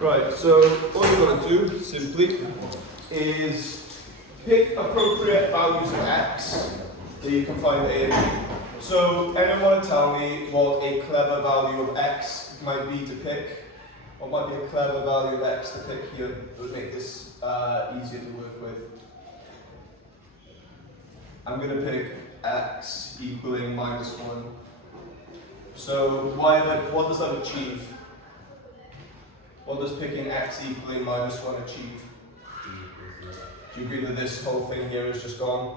Right, so all you've got to do, simply, is pick appropriate values of x that you can find A and B. So, anyone want to tell me what a clever value of x might be to pick? What might be a clever value of x to pick here that would make this easier to work with? I'm going to pick x equaling -1. So, what does that achieve? What does picking x equaling -1 achieve? Do you agree that this whole thing here is just gone?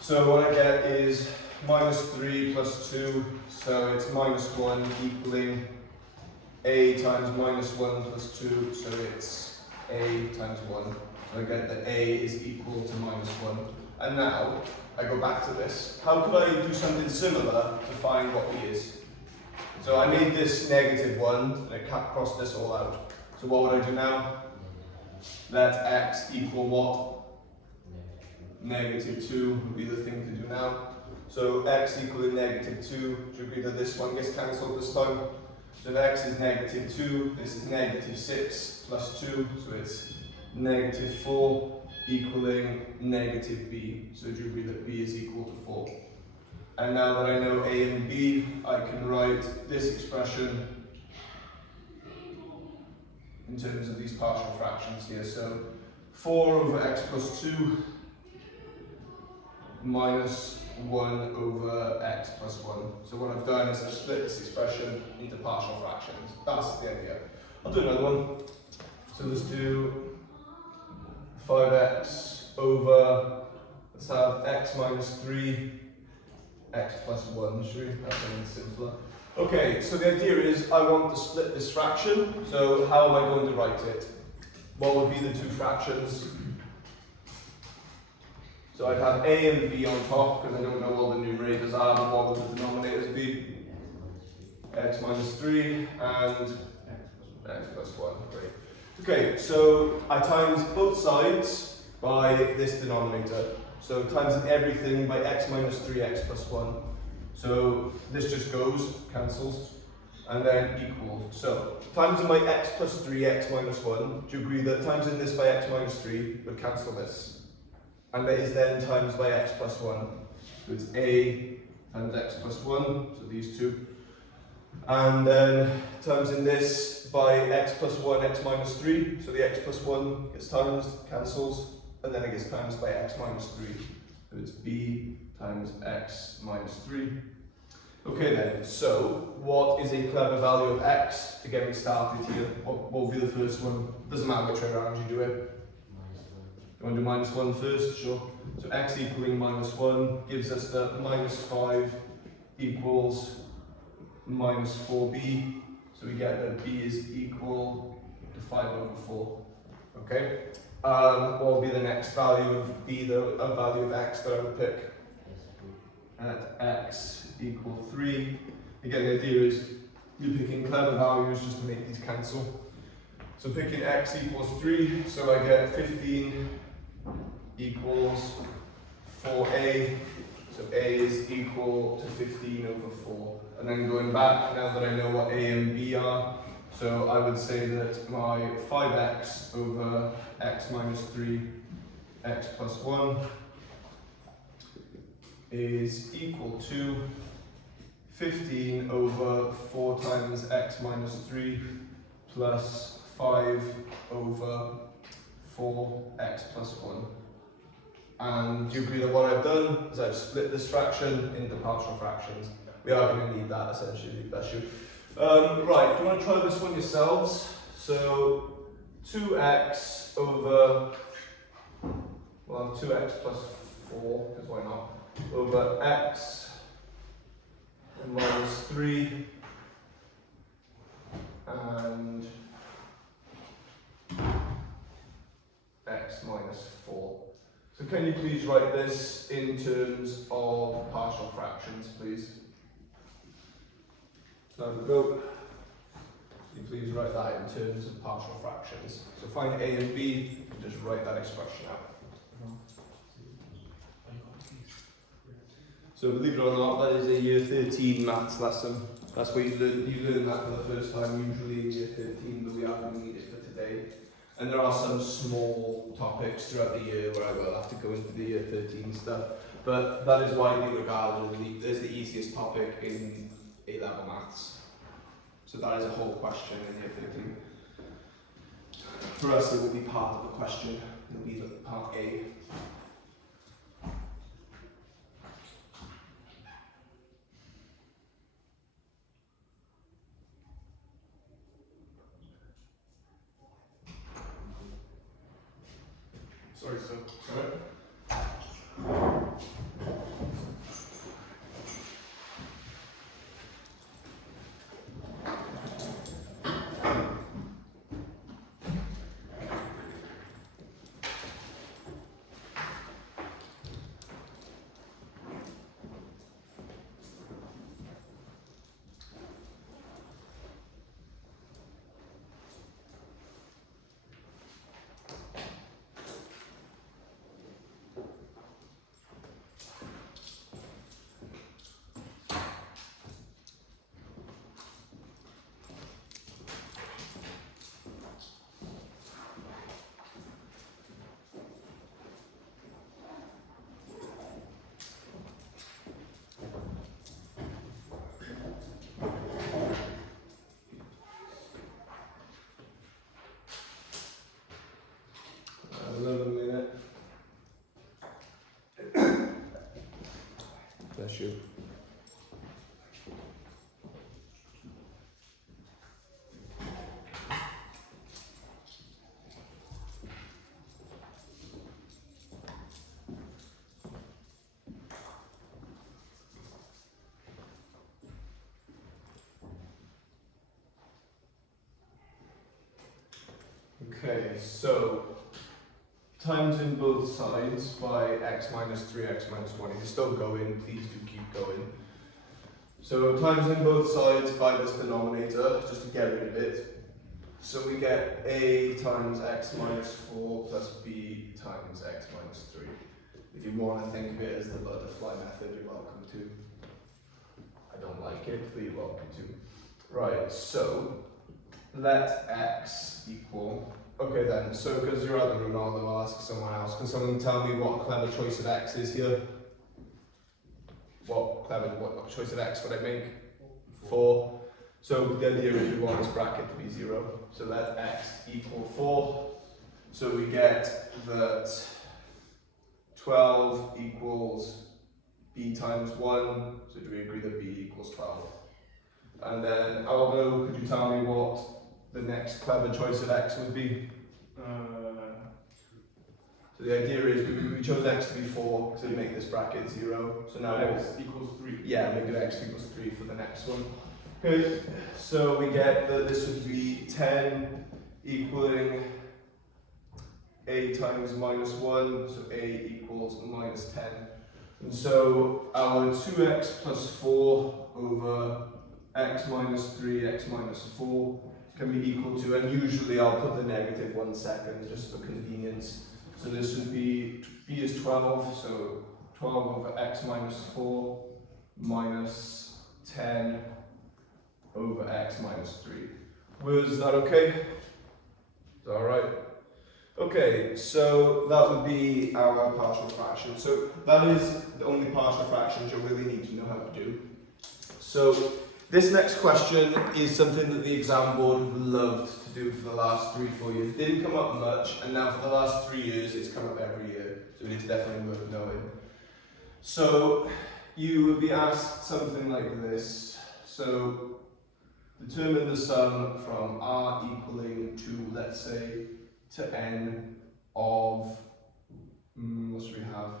So what I get is -3 plus 2, so it's -1 equaling a times -1 plus 2, so it's a times 1. So I get that a is equal to -1. And now, I go back to this. How could I do something similar to find what b is? So I made this -1, and I crossed this all out. So what would I do now? Let x equal what? -2 would be the thing to do now. So x equaling -2, do you agree that this one gets cancelled this time? So if x is -2, this is -6 plus 2, so it's -4 equaling -b. So do you agree that b is equal to 4? And now that I know a and b, I can write this expression in terms of these partial fractions here. So 4 over x plus 2 minus 1 over x plus 1. So what I've done is I've split this expression into partial fractions. That's the idea. I'll do another one. So let's do 5x over, let's have x minus 3, x plus 1, should we? That's something simpler. Okay, so the idea is I want to split this fraction, so how am I going to write it? What would be the two fractions? So I'd have a and b on top, because I don't know what the numerators are, but what would the denominators be? X minus 3 and x plus 1, great. Okay, so I times both sides by this denominator. So times everything by x minus 3, x plus 1. So this just goes, cancels, and then equals. So times by x plus 3, x minus 1. Do you agree that times in this by x minus 3 would cancel this? And that is then times by x plus 1. So it's a times x plus 1, so these two. And then times in this by x plus 1, x minus 3. So the x plus 1 gets times, cancels, and then it gets times by x minus 3. So it's b times x minus 3. Okay then, so what is a clever value of x to get me started here? What will be the first one? Doesn't matter which way around you do it. You want to do -1 first? Sure. So x equaling -1 gives us that -5 equals -4b. So we get that b is equal to 5 over 4. Okay? What will be the next value of b, a value of x that I would pick? At x equal 3. Again, the idea is you're picking clever values just to make these cancel. So picking x equals 3, so I get 15 equals 4a. So a is equal to 15 over 4. And then going back, now that I know what a and b are, so I would say that my 5x over x minus 3, x plus 1 is equal to 15 over 4 times x minus 3 plus 5 over 4x plus 1. And do you agree that what I've done is I've split this fraction into partial fractions? We are going to need that essentially, bless you. Right, do you want to try this one yourselves? So 2x over, well, 2x plus 4, because why not? Over x minus 3 and x minus 4. So can you please write this in terms of partial fractions, please? There we go. Can you please write that in terms of partial fractions? So find a and b and just write that expression out. So believe it or not, that is a year 13 maths lesson. That's where you learn that for the first time, usually in year 13, but we are in And there are some small topics throughout the year where I will have to go into the year 13 stuff, but that is widely regarded as the easiest topic in A-level maths. So that is a whole question in year 13. For us, it will be part of the question. It will be the part A. Sorry, sir. Sorry. Another minute. Bless you. Okay, so times in both sides by x minus 3, x minus 1. If you're still going, please do keep going. So times in both sides by this denominator, just to get rid of it. So we get a times x minus 4 plus b times x minus 3. If you want to think of it as the butterfly method, you're welcome to. I don't like it, but you're welcome to. Right, so let x equal. Okay then, so because you're out of the room, I'll ask someone else. Can someone tell me what clever choice of x is here? What choice of x would I make? 4. So the idea is we want this bracket to be 0. So let x equal 4. So we get that 12 equals b times 1. So do we agree that b equals 12? And then Aldo, could you tell me what the next clever choice of x would be? So the idea is we chose x to be 4, so we make this bracket 0. So now x equals 3. Yeah, we do x equals 3 for the next one. Okay, so we get that this would be 10 equaling a times minus 1, so a equals minus 10. And so our 2x plus 4 over x minus 3, x minus 4 can be equal to, and usually I'll put the negative 1 second just for convenience. So this would be, b is 12, so 12 over x minus 4 minus 10 over x minus 3. Was that okay? Is that alright? Okay, so that would be our partial fraction. So that is the only partial fractions you really need to know how to do. So this next question is something that the exam board have loved to do for the last 3-4 years. It didn't come up much, and now for the last 3 years it's come up every year. So it's definitely worth knowing. So you would be asked something like this. So determine the sum from r equaling to, let's say, to n of, what should we have?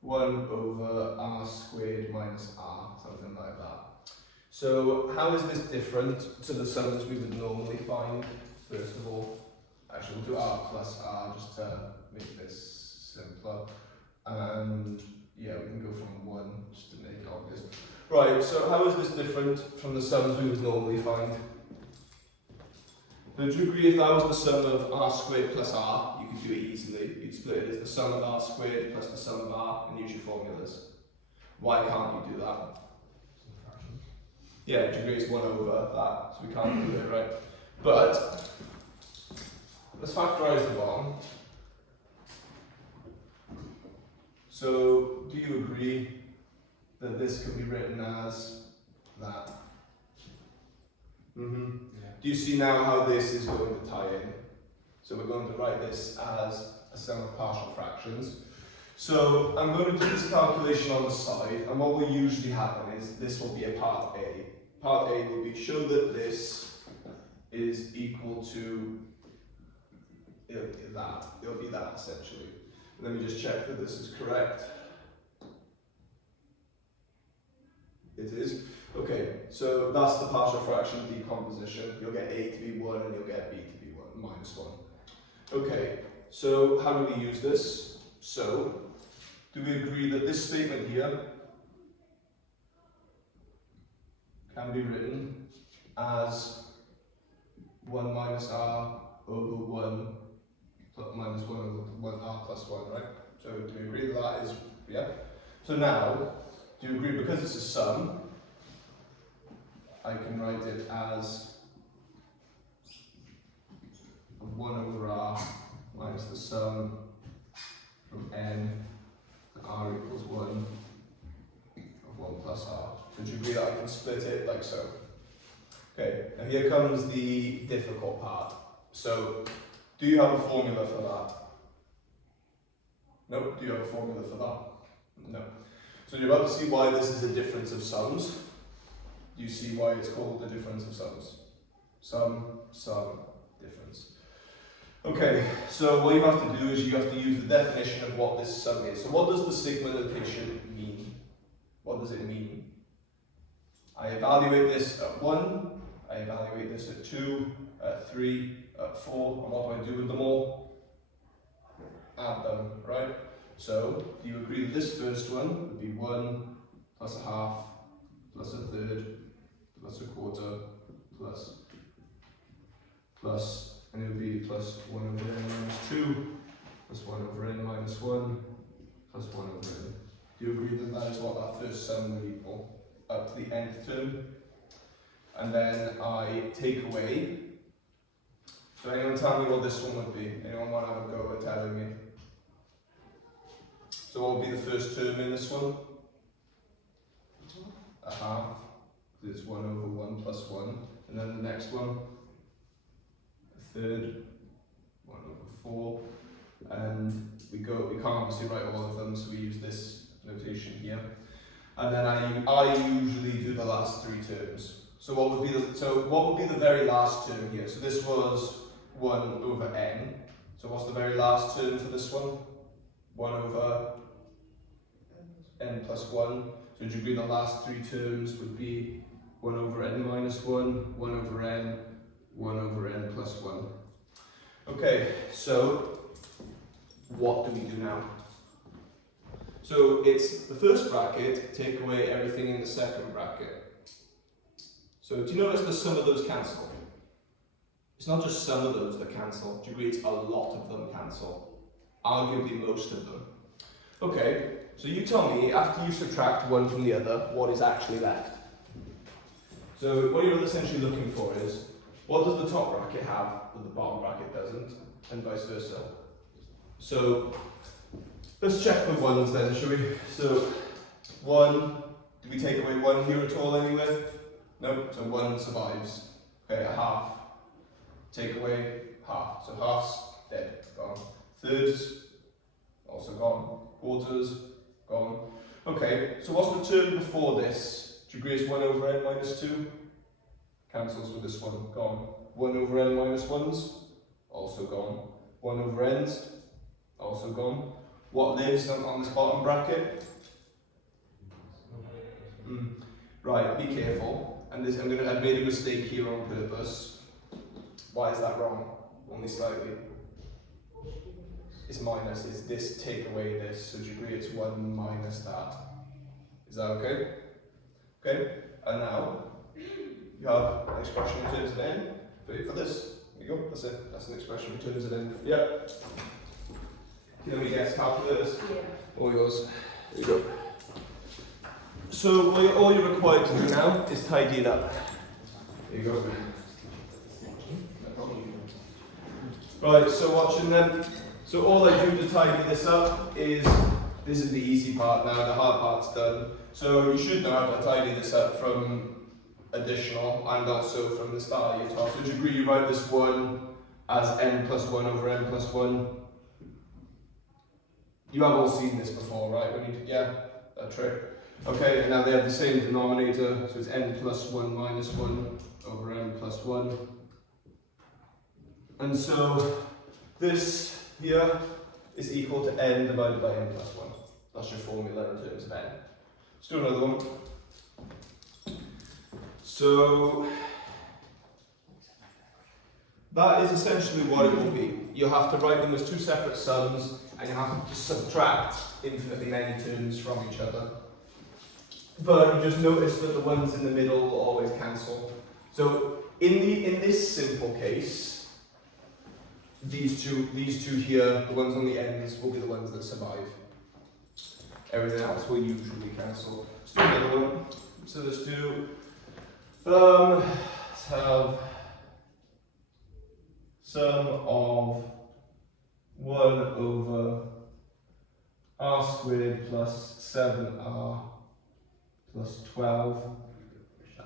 1 over r squared minus r, something like that. So how is this different to the sums we would normally find, first of all? Actually, we'll do r plus r just to make this simpler. And yeah, we can go from 1 just to make it obvious. Right, so how is this different from the sums we would normally find? Now, do you agree if that was the sum of r squared plus r, you could do it easily. You'd split it as the sum of r squared plus the sum of r and use your formulas. Why can't you do that? Yeah, do you agree it's 1 over that, so we can't do it, right? But let's factorise the bottom. So, do you agree that this can be written as that? Mm-hmm. Yeah. Do you see now how this is going to tie in? So we're going to write this as a sum of partial fractions. So I'm going to do this calculation on the side, and what will usually happen is this will be a part A. Part A will be show that this is equal to that. It'll be that essentially. Let me just check that this is correct. It is. Okay, so that's the partial fraction decomposition. You'll get A to be 1 and you'll get B to be 1, minus 1. Okay, so how do we use this? So, do we agree that this statement here can be written as 1 minus r over 1 minus 1 over 1r plus 1, right? So do we agree that that is, yeah? So now, do you agree because it's a sum, I can write it as 1 over r minus the sum from n to r equals 1 of 1 plus r. So do you agree that I can split it like so? Okay, and here comes the difficult part. So, do you have a formula for that? No? Do you have a formula for that? No. So you're about to see why this is a difference of sums. Do you see why it's called the difference of sums? Sum, difference. Okay, so what you have to do is you have to use the definition of what this sum is. So what does the sigma notation mean? What does it mean? I evaluate this at 1, I evaluate this at 2, at 3, at 4, and what do I do with them all? Add them, right? So, do you agree that this first one would be 1 plus a half, plus a third, plus a quarter, plus, and it would be plus 1 over n minus 2, plus 1 over n minus 1, plus 1 over n. Do you agree that that is what that first sum would equal, up to the nth term? And then I take away. So anyone tell me what this one would be? Anyone want to have a go at telling me? So what would be the first term in this one? A half. It's 1 over 1 plus 1. And then the next one, a third, 1 over 4. And we can't obviously write all of them, so we use this notation here. And then I usually do the last 3 terms. So what would be the very last term here? So this was 1 over n. So what's the very last term for this one? 1 over n plus 1. So do you agree the last 3 terms would be 1 over n minus 1, 1 over n, 1 over n plus 1. Okay, so what do we do now? So it's the first bracket, take away everything in the second bracket. So do you notice the sum of those cancel? It's not just some of those that cancel. Do you agree it's a lot of them cancel? Arguably most of them. Okay, so you tell me, after you subtract one from the other, what is actually left? So what you're essentially looking for is, what does the top bracket have that the bottom bracket doesn't, and vice versa? So let's check the ones then, shall we? So 1, do we take away 1 here at all anywhere? No, so 1 survives. Okay, a half. Take away half. So half's dead, gone. Thirds, also gone. Quarters, gone. Okay, so what's the term before this? Do you agree it's 1 over n minus 2? Cancels with this one, gone. 1 over n minus 1s, also gone. 1 over n's, also gone. What lives on this bottom bracket? Right, be careful. And this, I've made a mistake here on purpose. Why is that wrong? Only slightly. It's minus, it's this, take away this. So do you agree it's 1 minus that? Is that okay? Okay, and now you have an expression in terms of n. For this. There you go, that's it. That's an expression in terms of n. Yeah. Can we guess calculators? Yeah. All yours. There you go. So all you're required to do now is tidy it up. There you go. Right, so watching then. So all I do to tidy this up is, this is the easy part now, the hard part's done. So you should know how to tidy this up from additional and also from the start of your task. So do you agree you write this one as n plus 1 over n plus 1? You have all seen this before, right? When you, yeah, that trick. Okay, and now they have the same denominator, so it's n plus 1 minus 1 over n plus 1. And so this here is equal to n divided by n plus 1. That's your formula in terms of n. Let's do another one. So that is essentially what it will be. You'll have to write them as two separate sums, and you have to subtract infinitely many terms from each other. But you just notice that the ones in the middle will always cancel. So in this simple case, these two here, the ones on the ends, will be the ones that survive. Everything else will usually cancel. Let's do another one. So let's do, let's have sum of 1 over r squared plus 7r plus 12.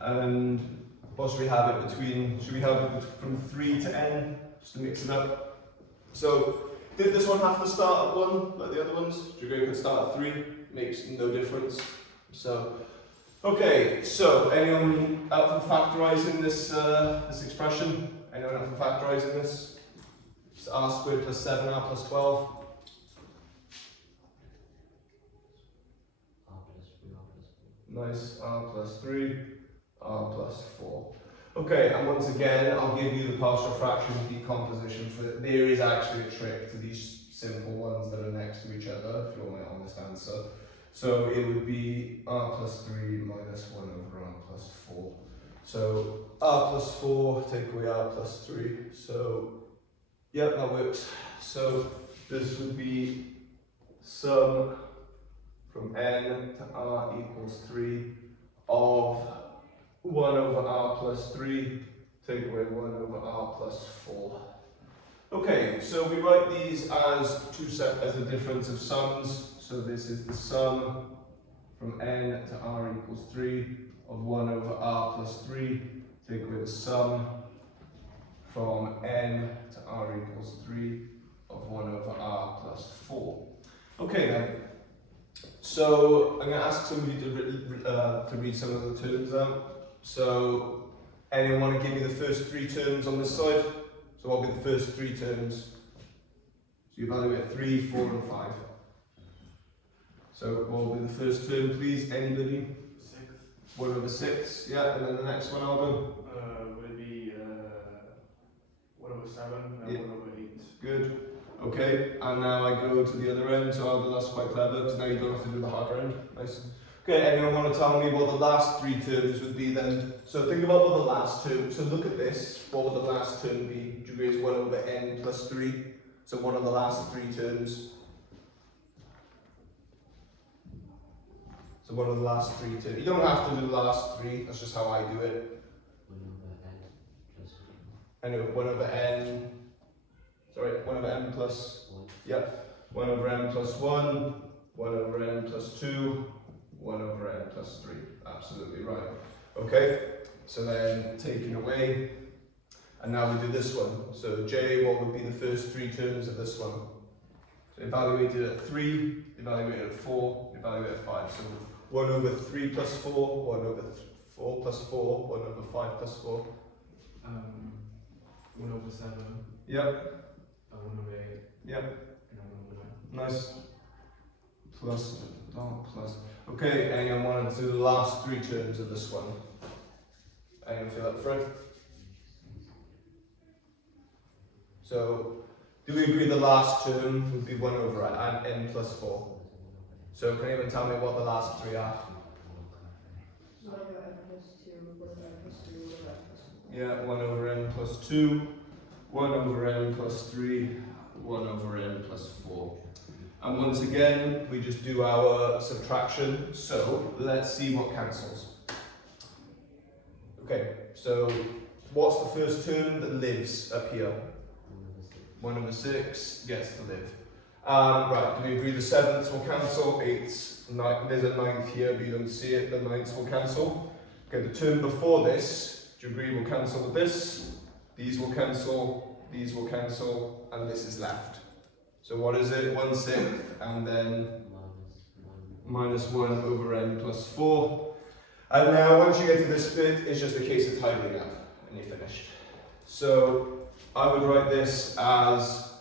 And what should we have it between? Should we have it from 3 to n, just to mix it up? So, did this one have to start at 1 like the other ones? Do you agree it could start at 3? Makes no difference. So, okay, so anyone out for factorising this this expression? Anyone out for factorising this? It's r squared plus 7r plus 12. Nice, r plus 3, r plus 4. Okay, and once again, I'll give you the partial fraction decomposition for it. There is actually a trick to these simple ones that are next to each other, if you want my honest answer. So it would be r plus 3 minus 1 over r plus 4. So r plus 4, take away r plus 3. So, yep, that works. So this would be sum from n to r equals 3 of 1 over r plus 3, take away 1 over r plus 4. Okay, so we write these as as a difference of sums. So this is the sum from n to r equals 3 of 1 over r plus 3, take away the sum from n to r equals 3 of 1 over r plus 4. Okay then. So I'm going to ask some of you to read some of the terms out. So anyone want to give me the first 3 terms on this side? So what will be the first 3 terms? So you evaluate 3, 4 and 5. So what will be the first term please? Anybody? 6. 1 over 6, yeah, and then the next one Aldo? Would it be 1 over 7 and Yeah. 1 over 8? Good. Okay, and now I go to the other end, so Aldo, that's quite clever, because now you don't have to do the harder end. Nice. Okay, anyone want to tell me what the last 3 terms would be then? So think about what the last term, so look at this, what would the last term be? Do you agree it's 1 over n plus 3? So what are the last 3 terms? So what are the last 3 terms? You don't have to do the last 3, that's just how I do it. 1 over n plus 1. Anyway, 1 over n, sorry, 1 over n plus, 1. yep, 1 over n plus 1, 1 over n plus 2, 1 over n plus 3, absolutely right. Okay, so then taking away, and now we do this one. So j, what would be the first 3 terms of this one? So evaluated at 3, evaluated at 4, evaluated at 5. So 1 over 3 plus 4, 1 over 4 plus 4, 1 over 5 plus 4. 1 over 7, Yep, 1 over 8, yep, and 1 over 9. nice. Plus, oh, plus. Okay, anyone want to do the last 3 terms of this one? Anyone feel up for it? So, do we agree the last term would be 1 over n plus 4? So, can anyone tell me what the last 3 are? 1 over n plus 2, 1 over n plus 3, 1 over n plus 4. Yeah, 1 over n plus 2, 1 over n plus 3, 1 over n plus 4. And once again, we just do our subtraction. So let's see what cancels. Okay, so what's the first term that lives up here? 1 over 6 gets to live. Right, do we agree the 7ths will cancel? 8ths, 9, there's a 9th here, but you don't see it, the 9ths will cancel. Okay, the term before this, do you agree will cancel with this? These will cancel, these will cancel, and this is left. So what is it? 1/6, and then minus 1 over n plus 4. And now once you get to this bit, it's just a case of tidying up, and you're finished. So I would write this as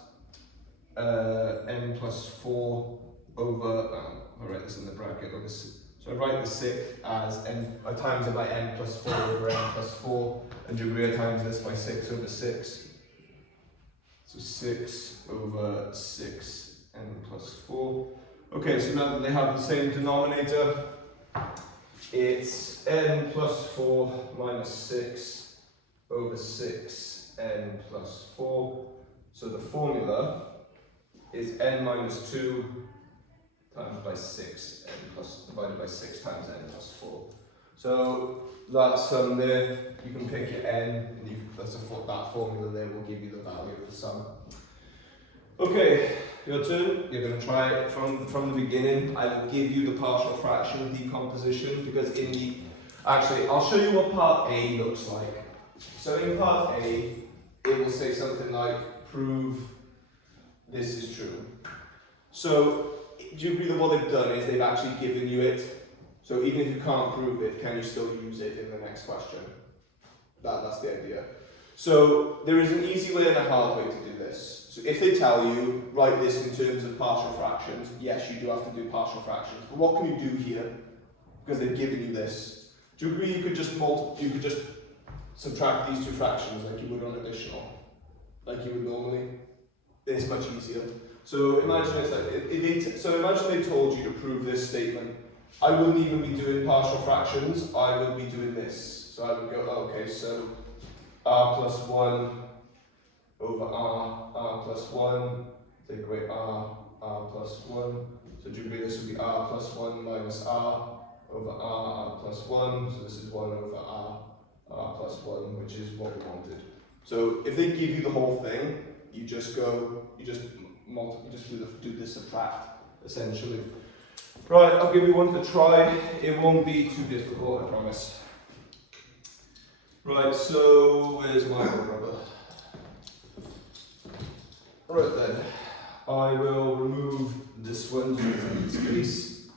n plus 4 over, I'll write this in the bracket, so I write the 6th as n, I times it by n plus 4 over n plus 4, and Julia times this by 6 over 6. So 6 over 6 n plus 4. Okay, so now that they have the same denominator, it's n plus 4 minus 6 over 6 n plus 4. So the formula is n minus 2 times by 6 n plus divided by 6 times n plus 4. So that sum there, you can pick your n, and that formula there will give you the value of the sum. Okay, your turn. You're going to try it from the beginning. I will give you the partial fraction decomposition because actually, I'll show you what part A looks like. So in part A, it will say something like, prove this is true. So, do you agree that what they've done is they've actually given you it? So even if you can't prove it, can you still use it in the next question? That's the idea. So there is an easy way and a hard way to do this. So if they tell you, write this in terms of partial fractions, yes, you do have to do partial fractions. But what can you do here? Because they've given you this. Do you agree you could just subtract these two fractions like you would on additional? Like you would normally? It's much easier. So imagine it's like, imagine they told you to prove this statement. I wouldn't even be doing partial fractions, I would be doing this. So I would go, okay, so r plus 1 over r plus 1, take away r plus 1. So do you agree this would be r plus 1 minus r over r plus 1. So this is 1 over r plus 1, which is what we wanted. So if they give you the whole thing, you just do the subtract, essentially. Right, I'll give you one to try. It won't be too difficult, I promise. Right, so where's my rubber? Right then, I will remove this one to make space.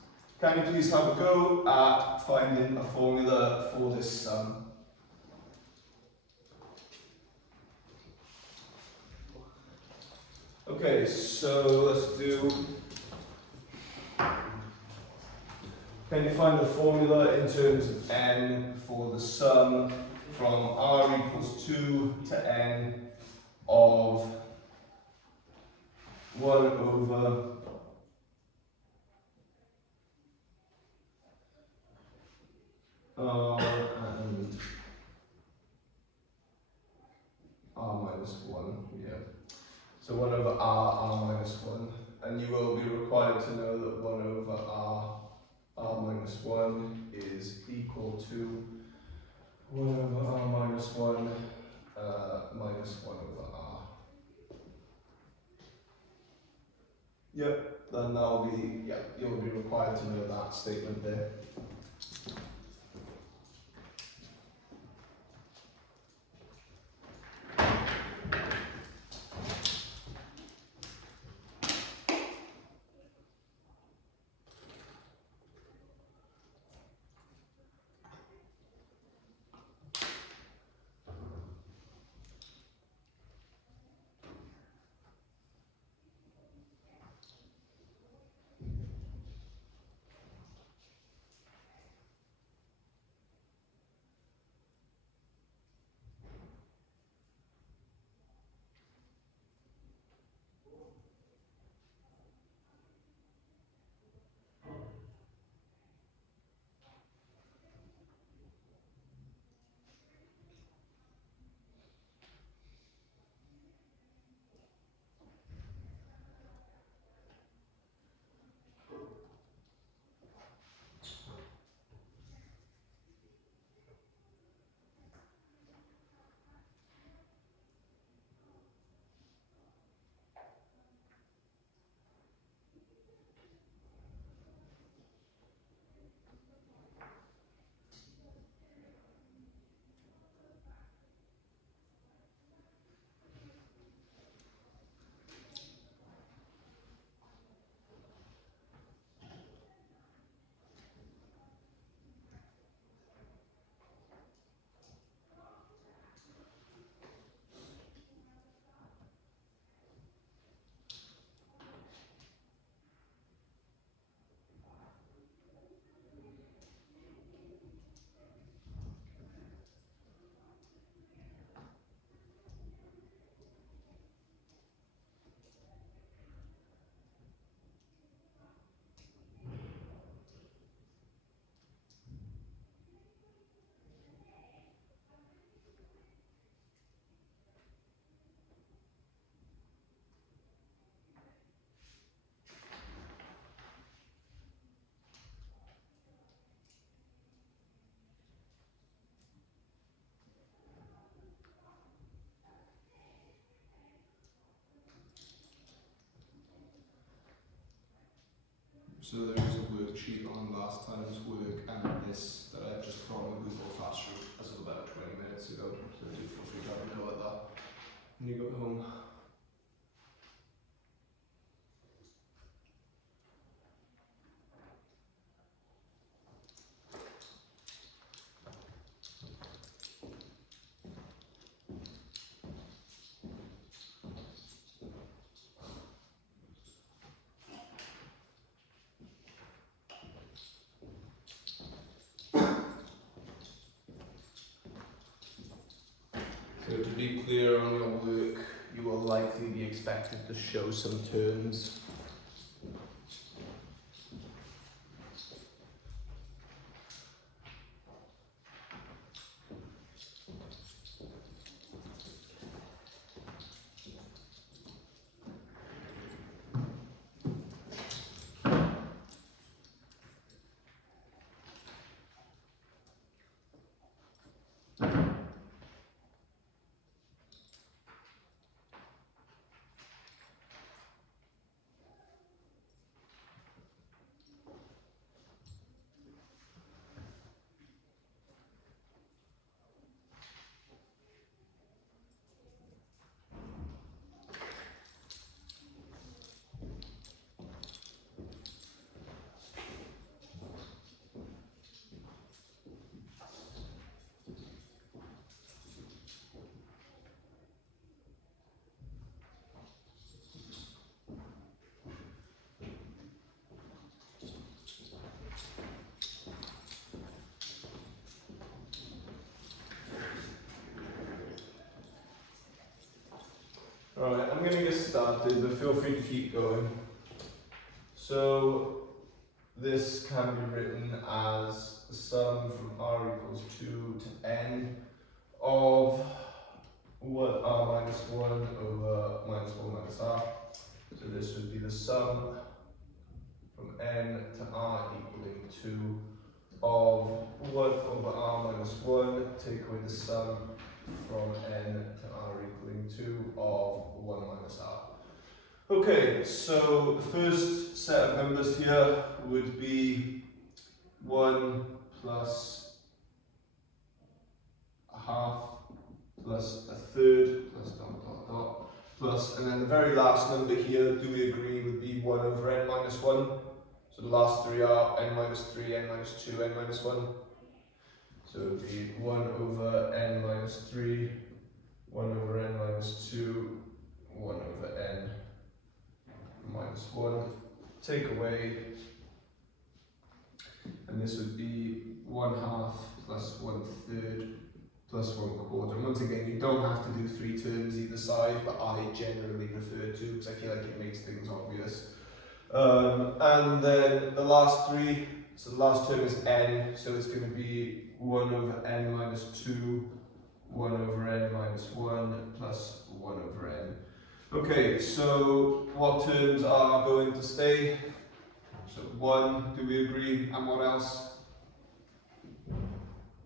Can you please have a go at finding a formula for this sum? Okay, so let's do. Can you find the formula in terms of n for the sum from r equals 2 to n of 1 over r and r minus 1, yeah. So 1 over r minus 1, and you will be required to know that 1 over r minus 1 is equal to 1 over r minus 1 minus 1 over r. Yep, then that'll be, you'll be required to know that statement there. So there is a worksheet on last time's work and this that I've just put on the Google Classroom as of about 20 minutes ago. So do feel free to have a go at that when you go home. So to be clear on your work, you will likely be expected to show some terms. Alright, I'm going to get started, but feel free to keep going. So, this can be written as the sum from r equals 2 to n of what r minus 1 over minus 1 minus r. So this would be the sum from n to r equaling 2 of 1 over r minus 1, take away the sum from n to r equaling 2 of 1 minus r. Okay, so the first set of numbers here would be 1 plus a half plus a third plus dot dot dot plus, and then the very last number here, do we agree, would be 1 over n minus 1. So the last three are n minus 3, n minus 2, n minus 1. So it would be 1 over n minus 3, 1 over n minus 2, 1 over n minus 1. Take away, and this would be 1/2 plus 1/3 plus 1/4. And once again, you don't have to do 3 terms either side, but I generally prefer to because I feel like it makes things obvious. And then the last 3, so the last term is n, so it's going to be 1 over n minus 2, 1 over n minus 1 plus 1 over n. Okay, so what terms are going to stay? So 1, do we agree? And what else?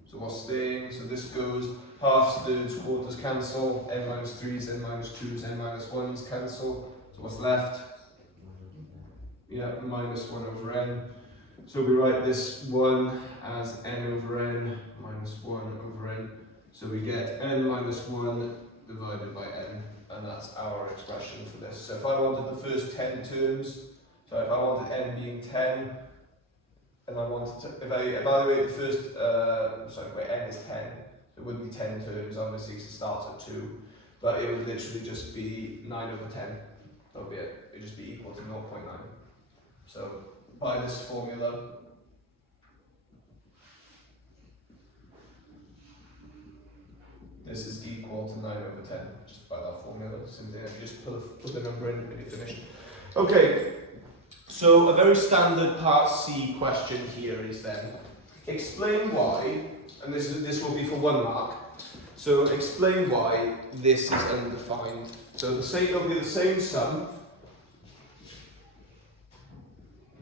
So what's staying? So this goes halves, thirds, quarters cancel, n minus 3s, n minus 2s, n minus 1s cancel. So what's left? Yeah, minus 1 over n. So we write this 1 as n over n minus 1 over n. So we get n minus 1 divided by n, and that's our expression for this. So if I wanted the first 10 terms, so if I wanted n being 10, and I wanted to, if I evaluate the first, where n is 10, it wouldn't be 10 terms, obviously, because it starts at 2, but it would literally just be 9 over 10. That would be it. It would just be equal to 0.9. So by this formula, this is equal to 9 over 10, just by that formula. Simply, you just put the number in and you finish. Okay, so a very standard part C question here is then, explain why, and this will be for 1 mark, so explain why this is undefined. So it'll be the same sum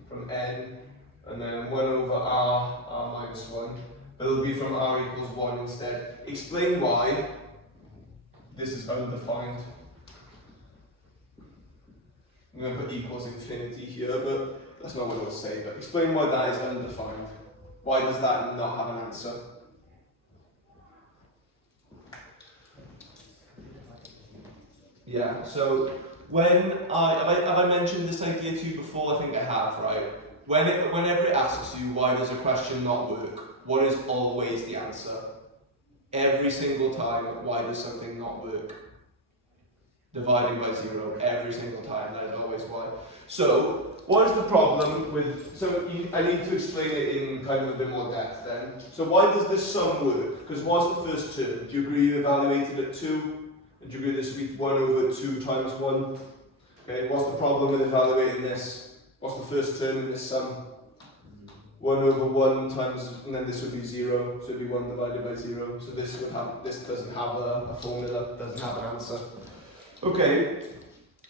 from n, and then 1 over r minus 1, but it'll be from r equals 1 instead. Explain why this is undefined. I'm going to put equals infinity here, but That's not what I would say, but explain why that is undefined. Why does that not have an answer? Yeah, so have I mentioned this idea to you before? I think I have, right? Whenever it asks you why does a question not work, what is always the answer? Every single time, why does something not work? Dividing by 0, every single time, that is always why. So, what is the problem with, I need to explain it in kind of a bit more depth then. So why does this sum work? Because what's the first term? Do you agree you evaluated at 2? And do you agree this would be 1 over 2 times 1? Okay, what's the problem with evaluating this? What's the first term in this sum? 1 over 1 times, and then this would be 0, so it would be 1 divided by 0. So this doesn't have a formula, doesn't have an answer. Okay,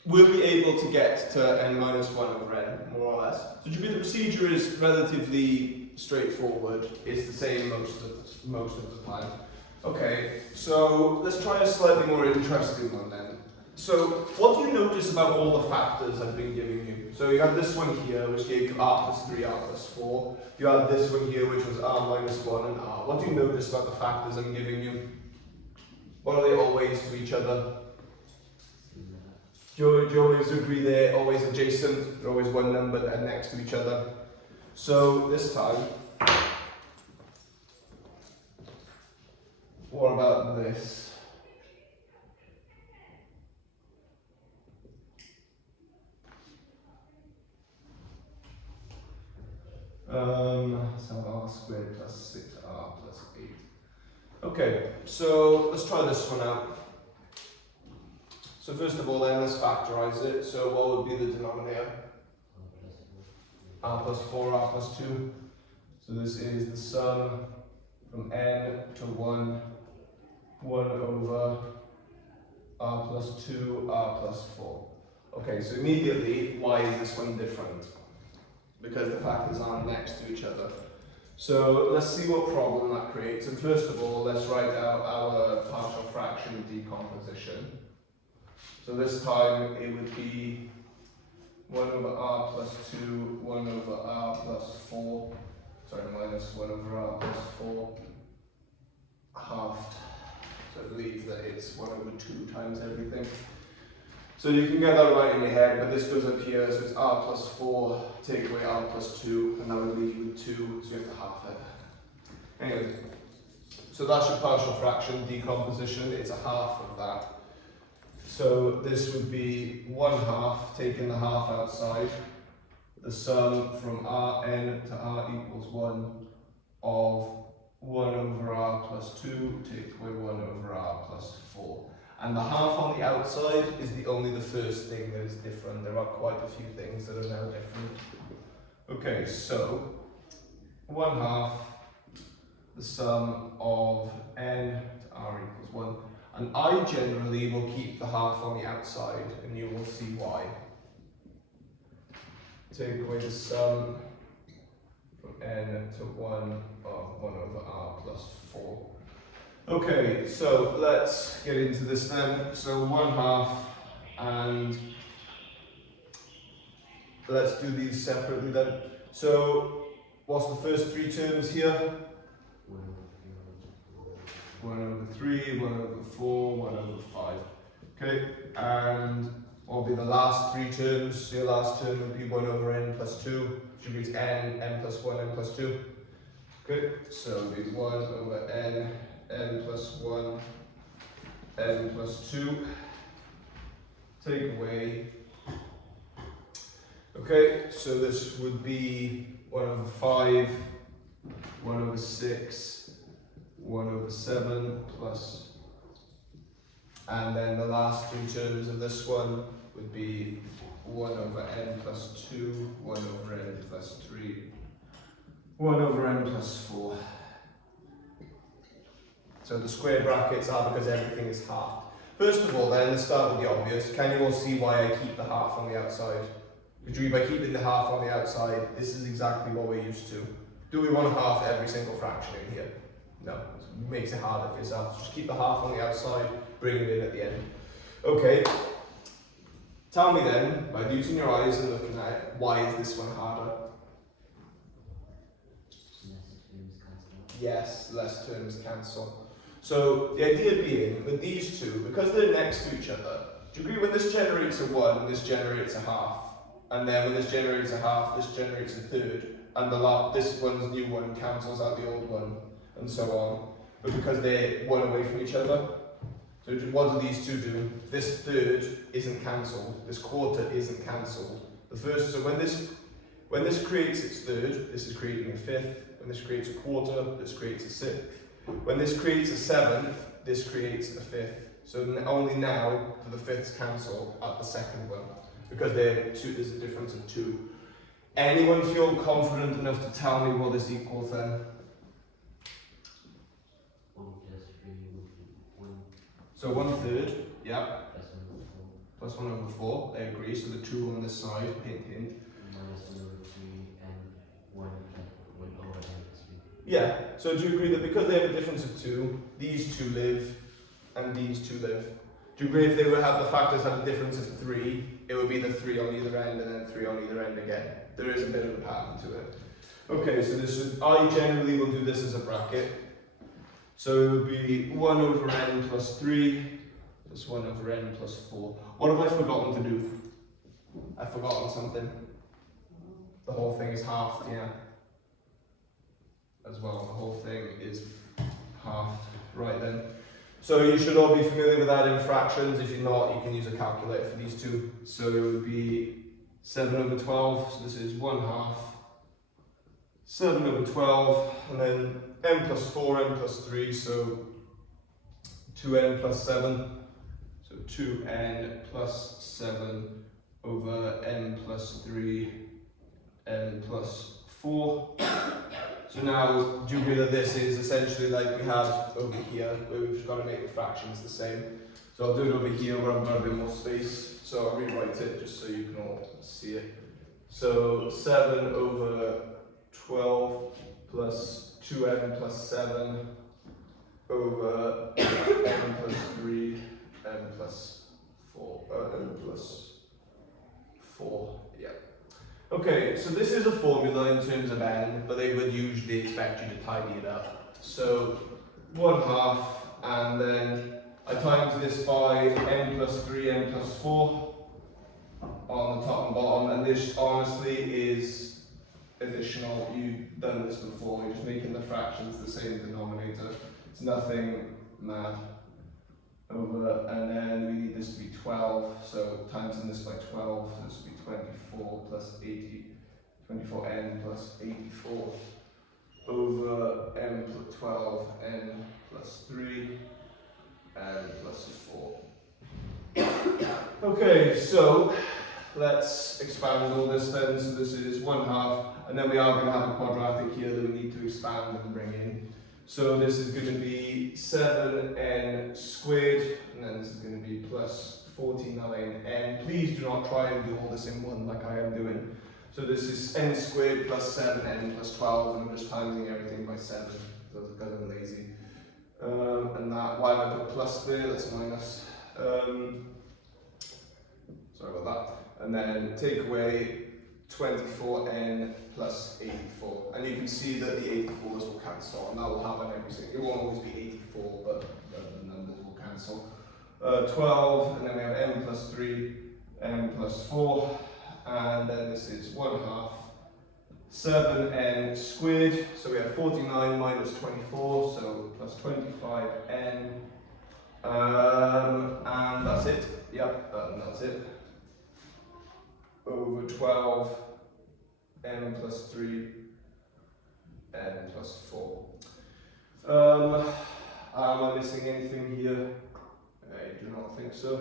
we'll be able to get to n minus 1 over n, more or less. So the procedure is relatively straightforward. It's the same most of the time. Okay, so let's try a slightly more interesting one then. So what do you notice about all the factors I've been giving you? So you had this one here, which gave you r plus 3, r plus 4. You had this one here, which was r minus 1 and r. What do you notice about the factors I'm giving you? What are they always to each other? Do you always agree they're always adjacent? They're always one number next to each other. So this time, what about this? So r squared plus 6r plus 8. Okay, so let's try this one out. So first of all then, let's factorize it. So what would be the denominator? R plus 4, r plus 2. So this is the sum from n to 1 over r plus 2, r plus 4. Okay, so immediately, why is this one different? Because the factors aren't next to each other. So let's see what problem that creates. And first of all, let's write out our partial fraction decomposition. So this time it would be 1 over r plus 2, 1 over r plus 4, sorry, minus 1 over r plus 4, halved. So I believe that it's 1 over 2 times everything. So you can get that right in your head, but this goes up here, so it's r plus 4, take away r plus 2, and that would leave you with 2, so you have to half it. Anyway, so that's your partial fraction decomposition, it's a half of that. So this would be 1/2, taking the half outside, the sum from Rn to r equals 1 of 1 over r plus 2, take away 1 over r plus 4. And the half on the outside is the first thing that is different. There are quite a few things that are now different. Okay, so 1/2, the sum of n to r equals 1. And I generally will keep the half on the outside, and you will see why. Take away the sum from n to 1 of 1 over r plus 4. Okay, so let's get into this then. So 1/2, and let's do these separately then. So what's the first 3 terms here? 1 over 3, 1 over 4, 1 over 5. Okay, and what will be the last 3 terms? So your last term would be 1 over n plus 2, which means n plus 1, n plus 2. Okay, so it would be 1 over n plus 1, n plus 2. Take away. Okay, so this would be 1 over 5, 1 over 6, 1 over 7 plus, and then the last 3 terms of this one would be 1 over n plus 2, 1 over n plus 3, 1 over n plus 4. So the square brackets are because everything is halved. First of all then, let's start with the obvious. Can you all see why I keep the half on the outside? By keeping the half on the outside, this is exactly what we're used to. Do we want to halve every single fraction in here? No, it makes it harder for yourself. Just keep the half on the outside, bring it in at the end. Okay, Tell me then, by using your eyes and looking at it, why is this one harder? Less terms cancel. Yes, less terms cancel. So the idea being, with these two, because they're next to each other, do you agree when this generates a 1, this generates a half? And then when this generates a half, this generates a third. And this one's new one cancels out the old one, and so on. But because they're one away from each other. So what do these two do? This third isn't cancelled, this quarter isn't cancelled. So when this creates its third, this is creating a fifth. When this creates a quarter, this creates a sixth. When this creates a seventh, this creates a fifth. So only now do the fifths cancel at the second one, because there's a difference of 2. Anyone feel confident enough to tell me what this equals then? 1 plus 3 will be 1 So 1/3, yeah, plus 1 over 4. plus 1 over 4, I agree. So the 2 on this side, hint, hint. Minus 1 over 3 and 1 over n plus 3. Yeah, so do you agree that because they have a difference of 2, these two live and these two live? Do you agree if they would have the factors had a difference of 3, it would be the 3 on either end and then 3 on either end again? There is a bit of a pattern to it. Okay, so I generally will do this as a bracket. So it would be 1 over n plus 3 plus 1 over n plus 4. What have I forgotten to do? I've forgotten something. The whole thing is halved, yeah. As well, the whole thing is halved. Right then. So you should all be familiar with adding fractions. If you're not, you can use a calculator for these two. So it would be 7 over 12, so this is 1/2. 7 over 12, and then n plus 4, n plus 3, so 2n plus 7. So 2n plus 7 over n plus 3, n plus 4. So now, do you agree that this is essentially like we have over here, where we've just got to make the fractions the same? So I'll do it over here where I've got a bit more space. So I'll rewrite it just so you can all see it. So 7 over 12 plus 2n plus 7 over n plus 3, n plus 4, n plus 4, yeah. Okay, so this is a formula in terms of n, but they would usually expect you to tidy it up. So 1/2, and then I times this by n plus 3, n plus 4 on the top and bottom, and this honestly is additional. You've done this before, you're just making the fractions the same denominator. It's nothing mad. Over, and then we need this to be 12, so timesing this by 12, so this will be 24 plus 80, 24n plus 84 over n plus 12, n plus 3, n plus 4. Okay, so let's expand all this then. So this is 1/2, and then we are going to have a quadratic here that we need to expand and bring in. So this is going to be 7n squared, and then this is going to be plus 49n. Please do not try and do all this in one like I am doing. So this is n squared plus 7n plus 12, and I'm just timesing everything by 7, because I'm lazy. And that, why have I put plus there? That's minus. Sorry about that. And then take away 24n plus 84, and you can see that the 84s will cancel, and that will happen every single. It won't always be 84, but the numbers will cancel. 12, and then we have n plus 3, n plus 4, and then this is 1/2. 7n squared, so we have 49 minus 24, so plus 25n, and that's it. Yep, and that's it. Over 12, n plus 3, n plus 4. Am I missing anything here? I do not think so.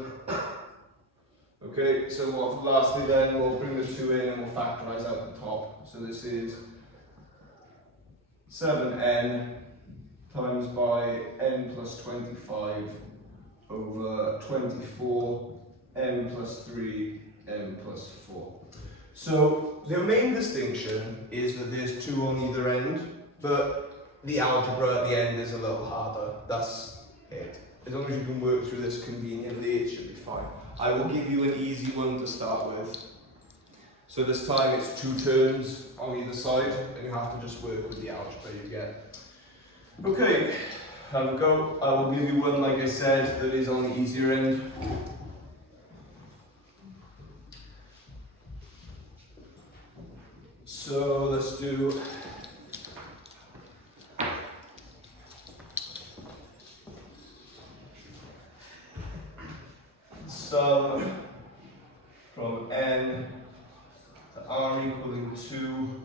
Okay, so lastly then, we'll bring the 2 in and we'll factorize out the top. So this is 7n times by n plus 25 over 24, n plus 3, n plus 4. So the main distinction is that there's 2 on either end, but the algebra at the end is a little harder. That's it. as long as you can work through this conveniently, it should be fine. I will give you an easy one to start with. So this time it's 2 terms on either side, and you have to just work with the algebra you get. Okay, have a go. I will give you one, like I said, that is on the easier end. So let's do sum from n to r equaling 2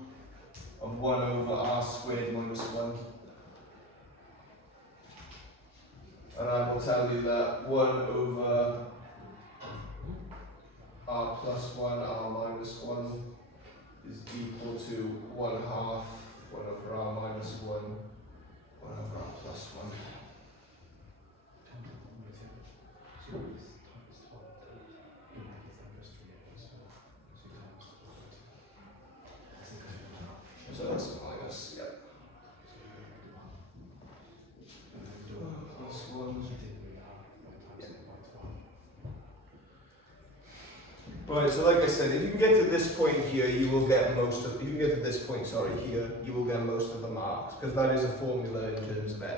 of 1 over r squared minus 1. And I will tell you that 1 over r plus 1, r minus 1 is equal to 1/2 1 over r minus 1, 1 over r plus 1. So that's minus, yep. Plus 1. Right, so like I said, if you can get to this point here, you will get most of, if you can get to this point, sorry, here, you will get most of the marks, because that is a formula in terms of n.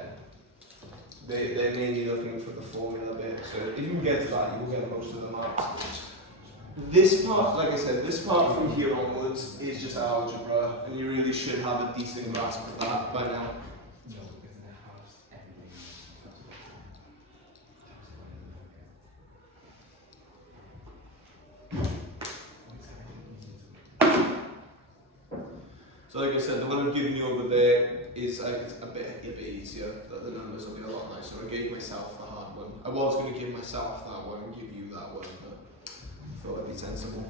They're mainly looking for the formula bit, so if you can get to that, you will get most of the marks. This part, like I said, this part from here onwards is just algebra, and you really should have a decent grasp of that by now. So like I said, the one I've given you over there is like a bit easier, the numbers will be a lot nicer. I gave myself the hard one. I was going to give myself that one and give you that one, but I thought that'd be sensible.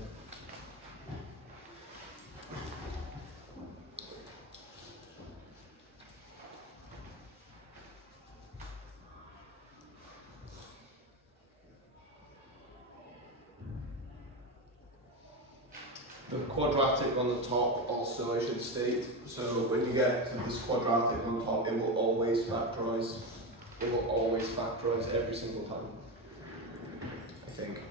The quadratic on the top also I should state, so when you get to this quadratic on top it will always factorize. It will always factorize every single time, I think.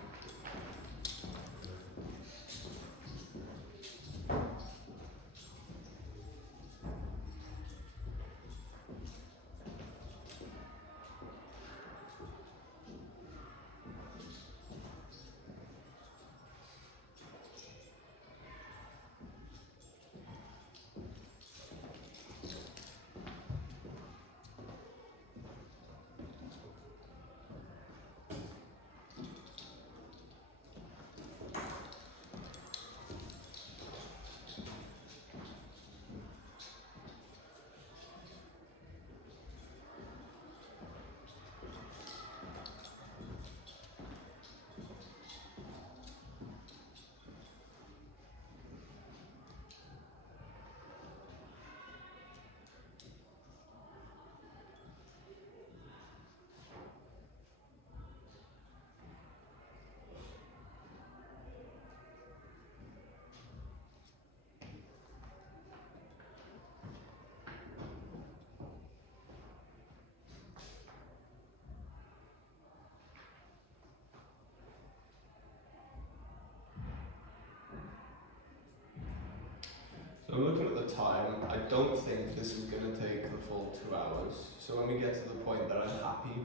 So I'm looking at the time, I don't think this is going to take the full 2 hours. So when we get to the point that I'm happy,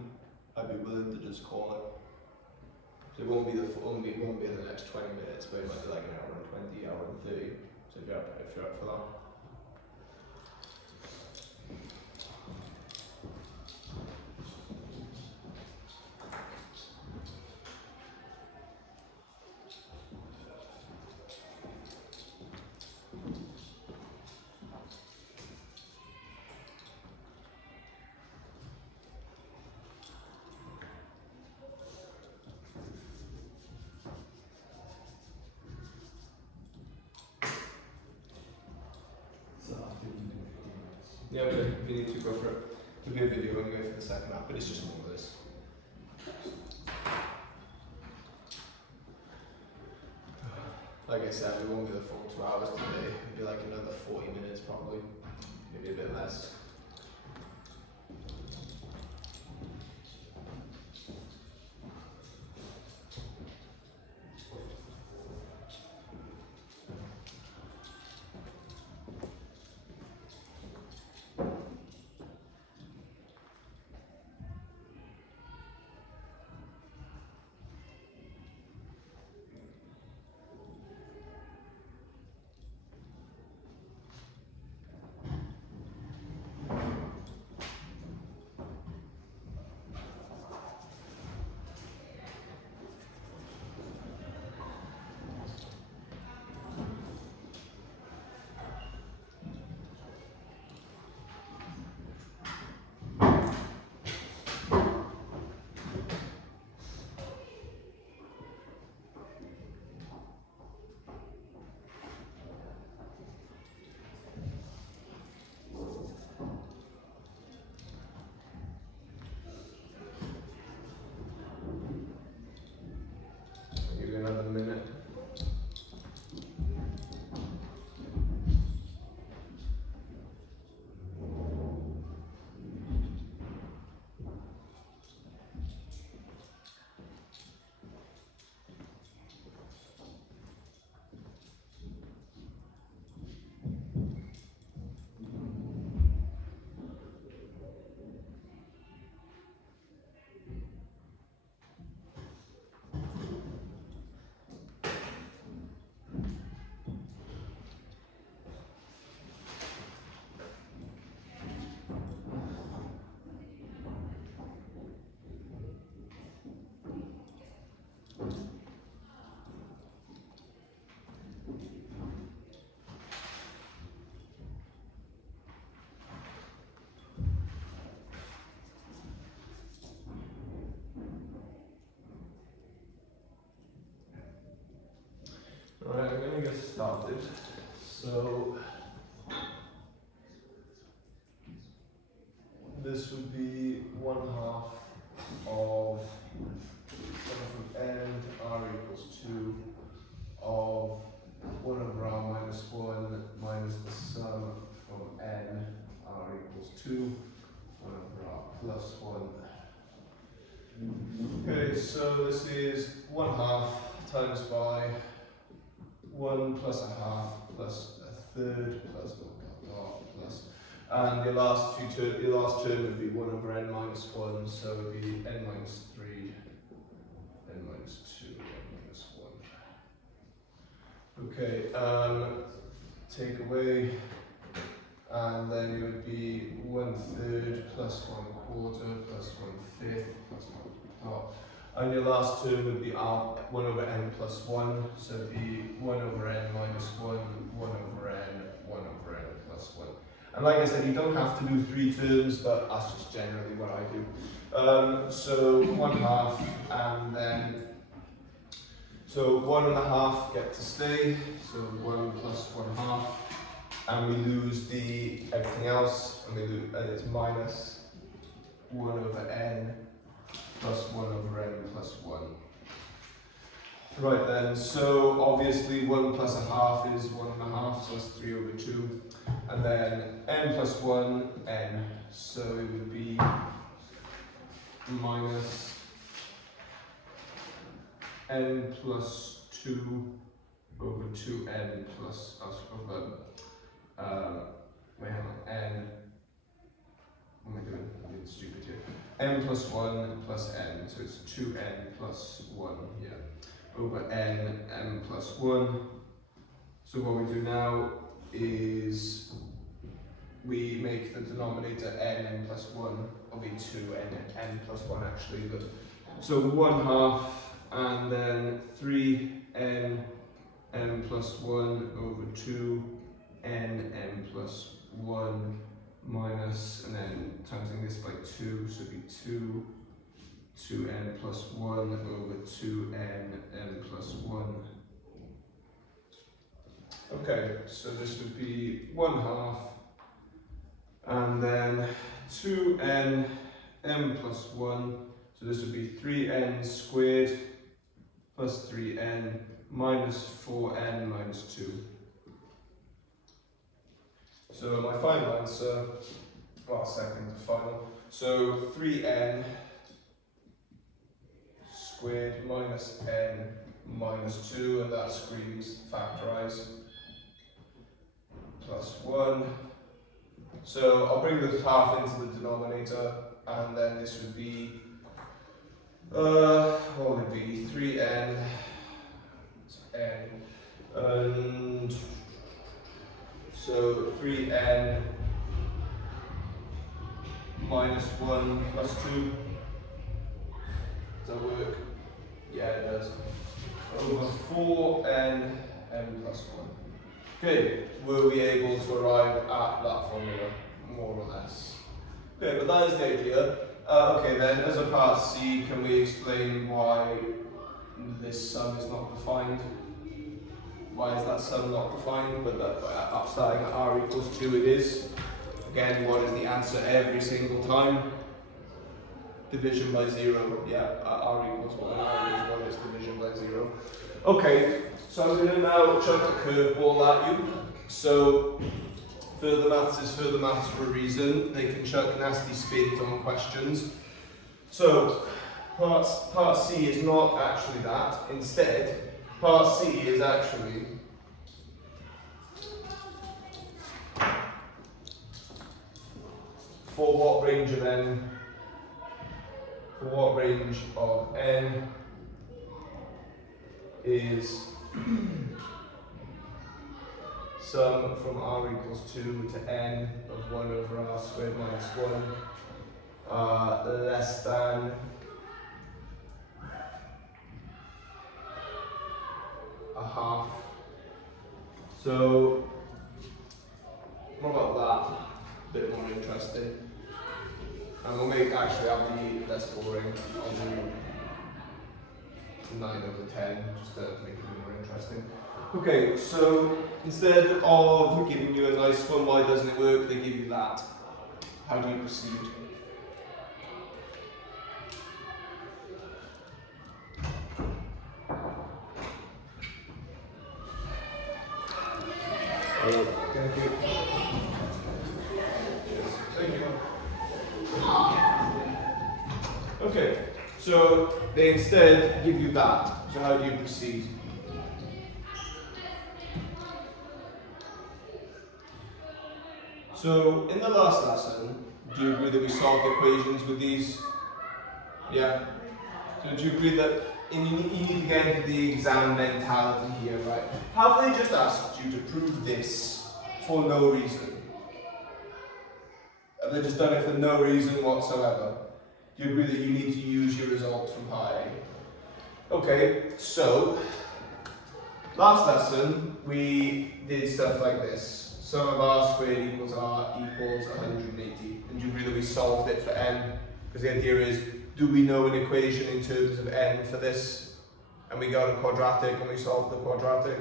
I'd be willing to just call it. So it won't be it won't be in the next 20 minutes, but it might be like an hour and 20, hour and 30. So if you're up for that. Yeah, but if you need to go for it, there'll be a video anyway for the second half, but it's just more of this. Like I said, it won't be the full 2 hours today. It'll be like another 40 minutes probably, maybe a bit less. going to get started. So this would be 1/2 of sum from n r equals 2 of 1/r minus 1 minus the sum from n r equals 2, 1/r plus 1. Okay, so this is 1/2 times by 1 plus 1/2 plus 1/3 plus dot dot dot plus, and your last term would be 1/n minus 1, so it would be n minus 3, n minus 2, n minus 1. Okay, take away, and then it would be 1/3 plus 1/4 plus 1/5 plus 1 dot. And your last term would be 1/n plus 1, so it would be 1/n minus 1, 1/n, 1/n plus 1. And like I said, you don't have to do 3 terms, but that's just generally what I do. So 1/2, and then, so 1.5 get to stay, so 1 plus 1/2, and we lose the everything else, and it's minus 1/n plus 1/n plus 1. Right then, so obviously 1 plus 1/2 is 1.5, so that's 3/2. And then n plus 1, n. So it would be minus n plus 2 over 2n plus, wait, hang on, n. What am I doing? I'm being stupid here. N plus 1 plus n, so it's 2n plus 1, yeah, over n plus 1. So what we do now is we make the denominator n plus 1, or be 2n plus 1 actually, but so 1/2, and then 3n n plus 1 over 2n plus 1 minus, and then timesing this by 2, so it'd be 2n plus 1 over 2n plus 1. Okay, so this would be 1/2, and then 2n plus 1, so this would be 3n squared plus 3n minus 4n minus 2. So my final answer, well, second to final, so 3n squared minus n minus 2, and that screams factorize, plus 1. So I'll bring the half into the denominator, and then this would be, what would it be, 3n, n, and so 3n minus 1 plus 2. Does that work? Yeah, it does. Over 4n n plus 1. Okay, were we able to arrive at that formula, more or less? Okay, but that is the idea. Okay, then as a part C, can we explain why this sum is not defined? Why is that sum not defined, but that starting at r equals 2 it is? Again, what is the answer every single time? Division by 0. Yeah, r equals 1, r equals 1 is division by 0. Okay, so I'm going to now chuck a curveball at you. So, further maths is further maths for a reason. They can chuck nasty spins on questions. So, part C is not actually that. Instead, part C is actually for what range of n? For what range of n is sum from r equals 2 to n of 1 over r squared minus 1 less than a half. So what about that? A bit more interesting. And we'll make, actually I'll be less boring. I'll do 9 over 10, just to make it more interesting. Okay, so instead of giving you a nice one, why doesn't it work, they give you that. How do you proceed? Thank you. Thank you. Okay, so they instead give you that. So how do you proceed? So in the last lesson, do you agree that we solved equations with these? Yeah? So do you agree that you need to get into the exam mentality here, right? Have they just asked you to prove this for no reason? Have they just done it for no reason whatsoever? Do you agree that you need to use your result from part A? Okay, so last lesson we did stuff like this. Sum of r squared equals r equals 180. And do you agree that we solved it for n? Because the idea is, do we know an equation in terms of n for this? And we got a quadratic and we solved the quadratic.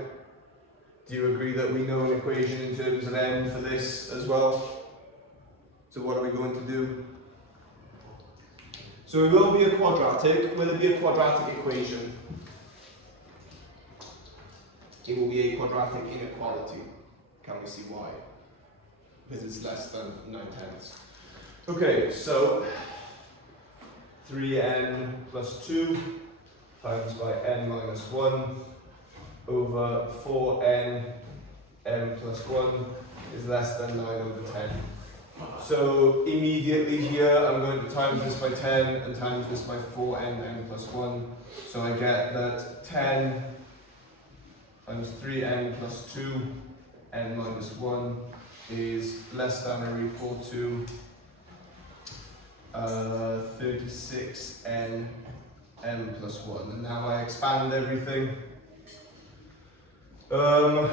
Do you agree that we know an equation in terms of n for this as well? So what are we going to do? So it will be a quadratic. Will it be a quadratic equation? It will be a quadratic inequality. Can we see why? Because it's less than 9/10. Okay, so 3n plus 2 times by n minus 1 over 4n n plus 1 is less than 9 over 10. So immediately here I'm going to times this by 10 and times this by 4n n plus 1. So I get that 10 times 3n plus 2 n minus 1 is less than or equal to 36n n plus 1. And now I expand everything. So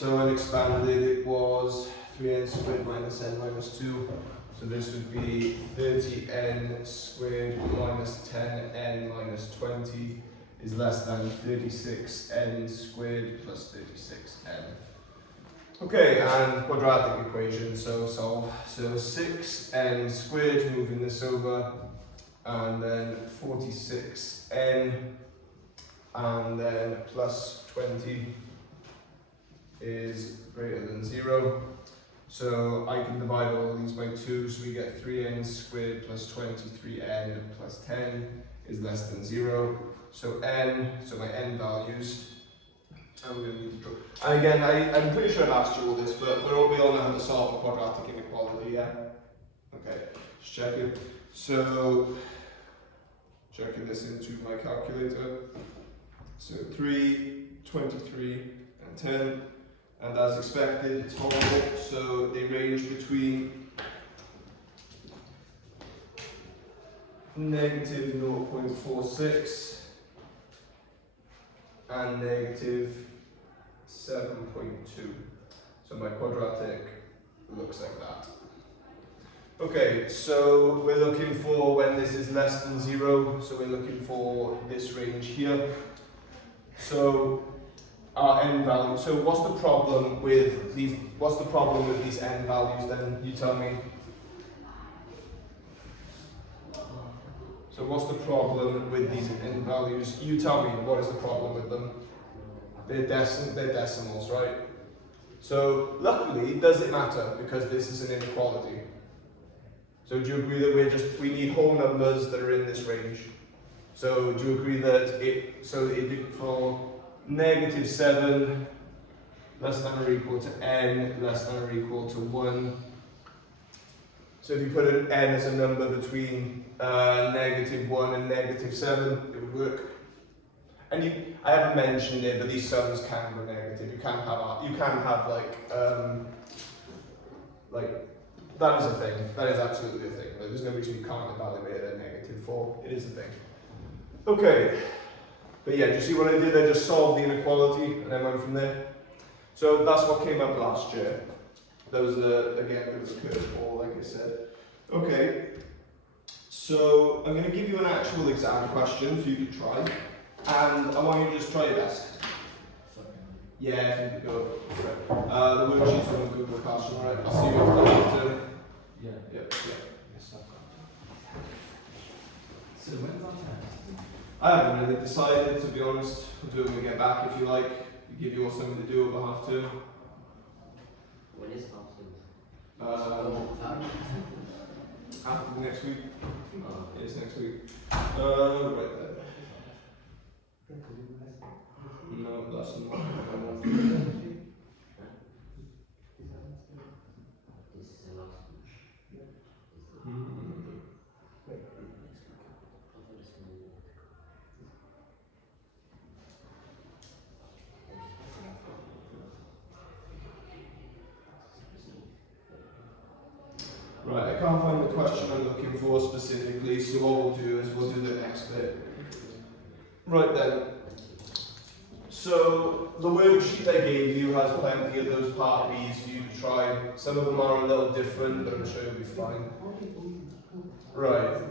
when expanded it was 3n squared minus n minus 2. So this would be 30n squared minus 10n minus 20 is less than 36n squared plus 36n. Okay, and quadratic equation, so solve. So 6n squared, moving this over, and then 46n, and then plus 20 is greater than 0. So I can divide all of these by 2, so we get 3n squared plus 23n plus 10 is less than 0. So n, so my n values, I'm going to need to draw. And again, I'm pretty sure I've asked you all this, but we all know how to solve a quadratic inequality, yeah? Okay, just check it. So, checking this into my calculator. So 3, 23, and 10. And as expected, it's horrible. So they range between negative 0.46 and negative 7.2. So my quadratic looks like that. Okay, so we're looking for when this is less than 0. So we're looking for this range here. So our n value. So what's the problem with these? What's the problem with these n values? Then you tell me. So what's the problem with these n values? You tell me. What is the problem with them? They're decimals, right? So luckily, does it matter because this is an inequality? So do you agree that we need whole numbers that are in this range? So do you agree that for negative 7 less than or equal to n less than or equal to 1. So if you put an n as a number between negative 1 and negative 7, it would work. And I haven't mentioned it, but these sums can go negative. You can have like that is a thing. That is absolutely a thing. Like, there's no reason you can't evaluate it at -4. It is a thing. Okay. But yeah, do you see what I did? I just solved the inequality and then went from there. So that's what came up last year. That was again a bit of a curveball, like I said. Okay. So I'm going to give you an actual exam question for you to try. And I want you to just try your best. Yeah, if you could go for it. The worksheet's on Google Classroom, right? I'll see you after. Yeah. Yep, yep. So when's our test? I haven't really decided, to be honest. We'll do it when we get back if you like. We give you all something to do over half term. When is half term? After next week. Oh. It's next week. Right there. No, that's not. This is the last week. Right, I can't find the question I'm looking for specifically, so what we'll do is we'll do the next bit. Right then. So the worksheet I gave you has plenty of those part B's for you to try. Some of them are a little different, but I'm sure you'll be fine. Right.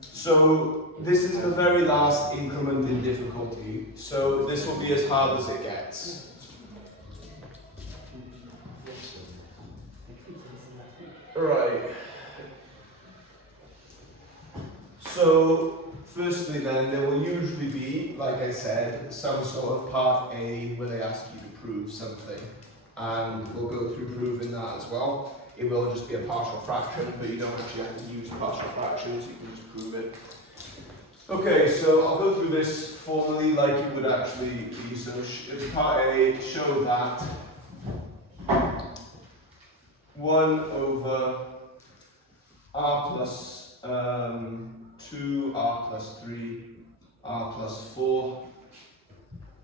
So this is the very last increment in difficulty. So this will be as hard as it gets. Right. So, firstly then, there will usually be, like I said, some sort of part A where they ask you to prove something. And we'll go through proving that as well. It will just be a partial fraction, but you don't actually have to use partial fractions, you can just prove it. Okay, so I'll go through this formally like it would actually be. So, part A, show that 1 over r plus 2r plus 3 r plus 4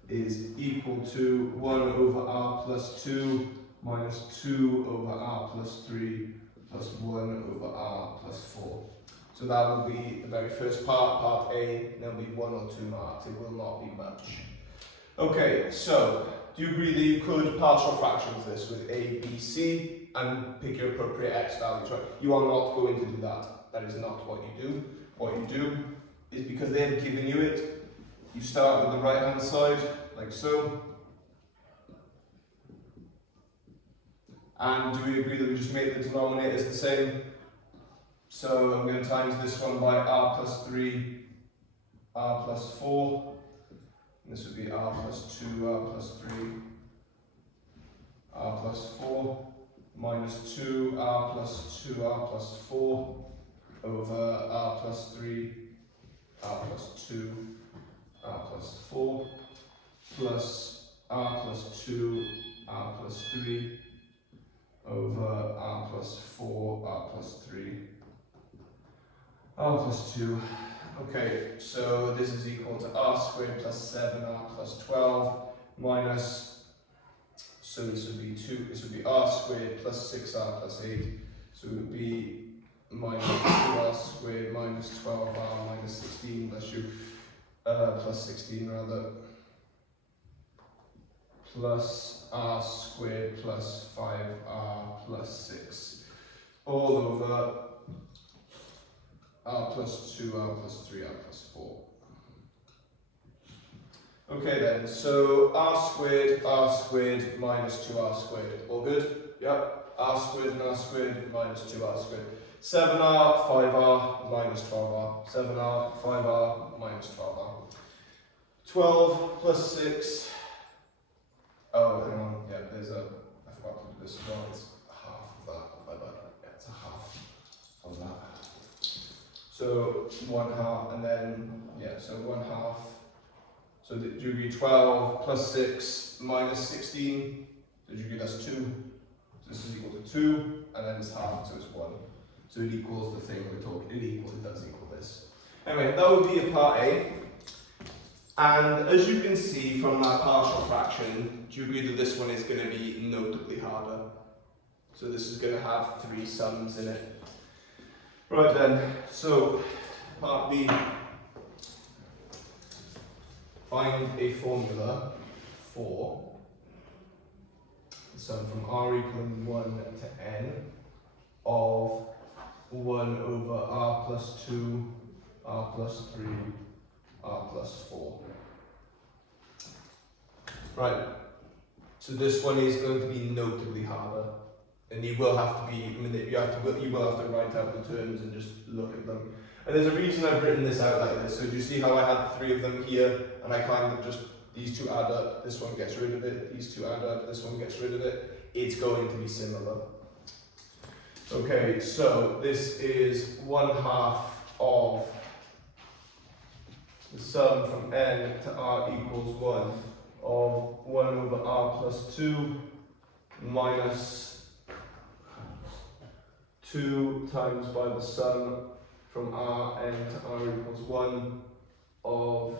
is equal to 1 over r plus 2 minus 2 over r plus 3 plus 1 over r plus 4. So that will be the very first part, part A, and there'll be 1 or 2 marks. It will not be much. Okay, so do you agree that you could partial fractions this with A, B, C and pick your appropriate x values, right? You are not going to do that. That is not what you do. What you do is, because they have given you it, you start with the right hand side, like so. And do we agree that we just make the denominators the same? So I'm going to times this one by r plus 3, r plus 4. And this would be r plus 2, r plus 3, r plus 4, minus 2, r plus 2, r plus 4, over r plus 3, r plus 2, r plus 4, plus r plus 2, r plus 3, over r plus 4, r plus 3, r plus 2. Okay, so this is equal to r squared plus 7r plus 12 minus, so this would be r squared plus 6r plus 8, so it would be minus 2r squared minus 12r minus 16, bless you, plus 16 rather, plus r squared plus 5r plus 6, all over r plus 2, r plus 3, r plus 4. Okay then, so r squared minus 2r squared, all good? Yep, r squared and r squared minus 2r squared. 7r, 5r minus 12r, 7r, 5r minus 12r. 12 plus 6, oh hang on, yeah, there's a, I forgot to do this as well, it's half of that, my bad, yeah, it's a half of that. So 1/2, and then, yeah, so 1/2. So do you agree 12 plus 6 minus 16? Did you agree that's 2? So this is equal to 2, and then it's half, so it's 1. So it equals the thing we're talking, it does equal this. Anyway, that would be a part A. And as you can see from that partial fraction, do you agree that this one is going to be notably harder? So this is going to have 3 sums in it. Right then, so part B. Find a formula for the sum from r equaling 1 to n of 1 over r plus 2, r plus 3, r plus 4. Right, so this one is going to be notably harder, and you will have to be, you will have to write out the terms and just look at them. And there's a reason I've written this out like this. So do you see how I had 3 of them here, and I kind of just, these two add up, this one gets rid of it, these two add up, this one gets rid of it. It's going to be similar. Okay, so this is 1/2 of the sum from n to r equals 1 of 1 over r plus 2 minus 2 times by the sum from Rn to r equals 1 of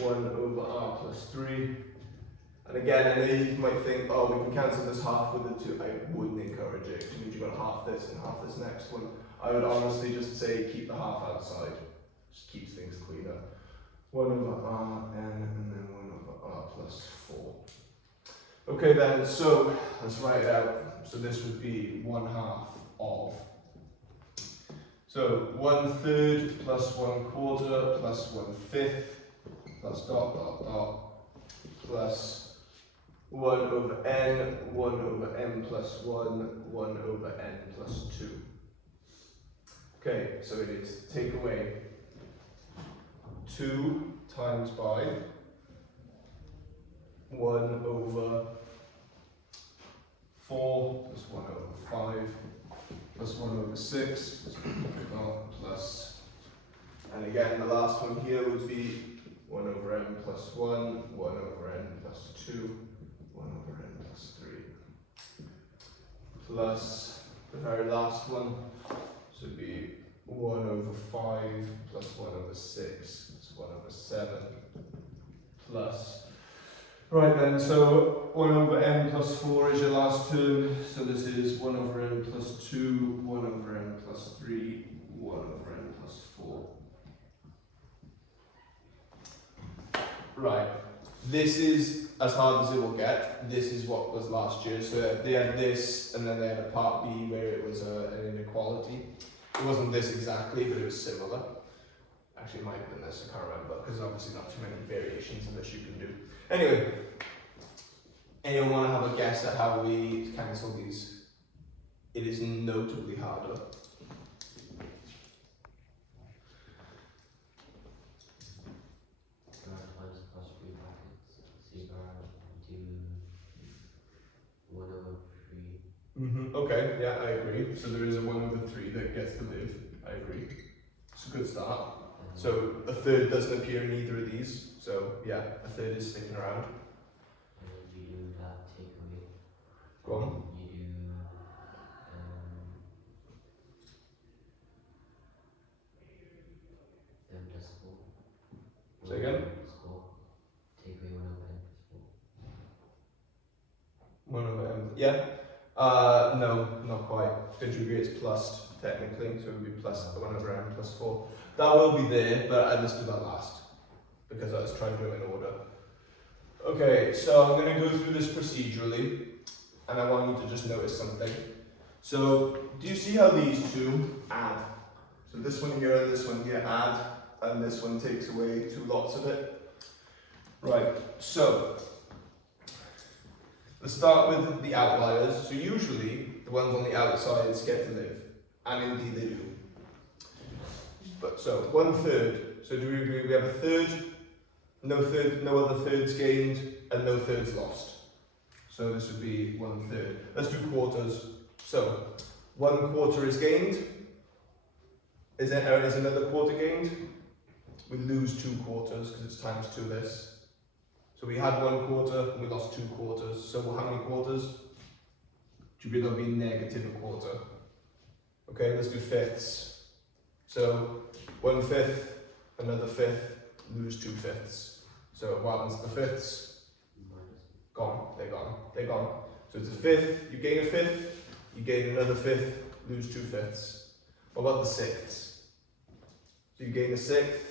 1 over r plus 3. And again, I know you might think, oh, we can cancel this half with the 2. I wouldn't encourage it, because you've got half this and half this next one. I would honestly just say keep the half outside. Just keeps things cleaner. 1 over Rn and then 1 over r plus 4. Okay then, so let's write it out. So this would be 1/2 of. So 1/3 plus 1/4 plus 1/5 plus dot dot dot plus 1 over n, 1 over n plus 1, 1 over n plus 2. Okay, so it is take away 2 times by 1 over 4 plus 1 over 5 plus 1 over 6 plus, and again the last one here would be 1 over n plus 1, 1 over n plus 2, 1 over n plus 3, plus the very last one, so it'd be 1 over 5 plus 1 over 6 plus 1 over 7 plus, right then, so 1 over n plus 4 is your last term, so this is 1 over n plus 2, 1 over n plus 3, 1 over n plus 4. Right, this is as hard as it will get. This is what was last year. So they had this, and then they had a part B where it was an inequality. It wasn't this exactly, but it was similar. Actually, it might have been this, I can't remember, because there's obviously not too many variations of this you can do. Anyway, anyone want to have a guess at how we cancel these? It is notably harder. Okay, yeah, I agree. So there is a 1 over 3 that gets to live. I agree. It's a good start. So a third doesn't appear in either of these. So yeah, a third is sticking around. You do that takeaway. Go on. You do m plus 4. Say again? Take away 1 over n plus 4. 1 over m. Yeah. No, not quite. Don't you agree it's plus technically? So it would be plus 1 over m plus 4. That will be there, but let's do that last because I was trying to do it in order. Okay, so I'm going to go through this procedurally, and I want you to just notice something. So, do you see how these two add? So this one here and this one here add, and this one takes away 2 lots of it. Right, so let's start with the outliers. So usually, the ones on the outsides get to live, and indeed they do. But so, 1/3. So do we agree we have a third, no other thirds gained, and no thirds lost. So this would be 1/3. Let's do quarters. So 1/4 is gained. Is another quarter gained? We lose 2 quarters because it's times 2 this. So we had 1/4 and we lost 2 quarters. So how many quarters? Should be there'll be negative a quarter. Okay, let's do fifths. So 1/5, another 5th, lose 2 fifths. So what happens to the fifths? Gone, they're gone, they're gone. So it's a 5th, you gain a 5th, you gain another 5th, lose 2 fifths. What about the 6ths? So you gain a 6th,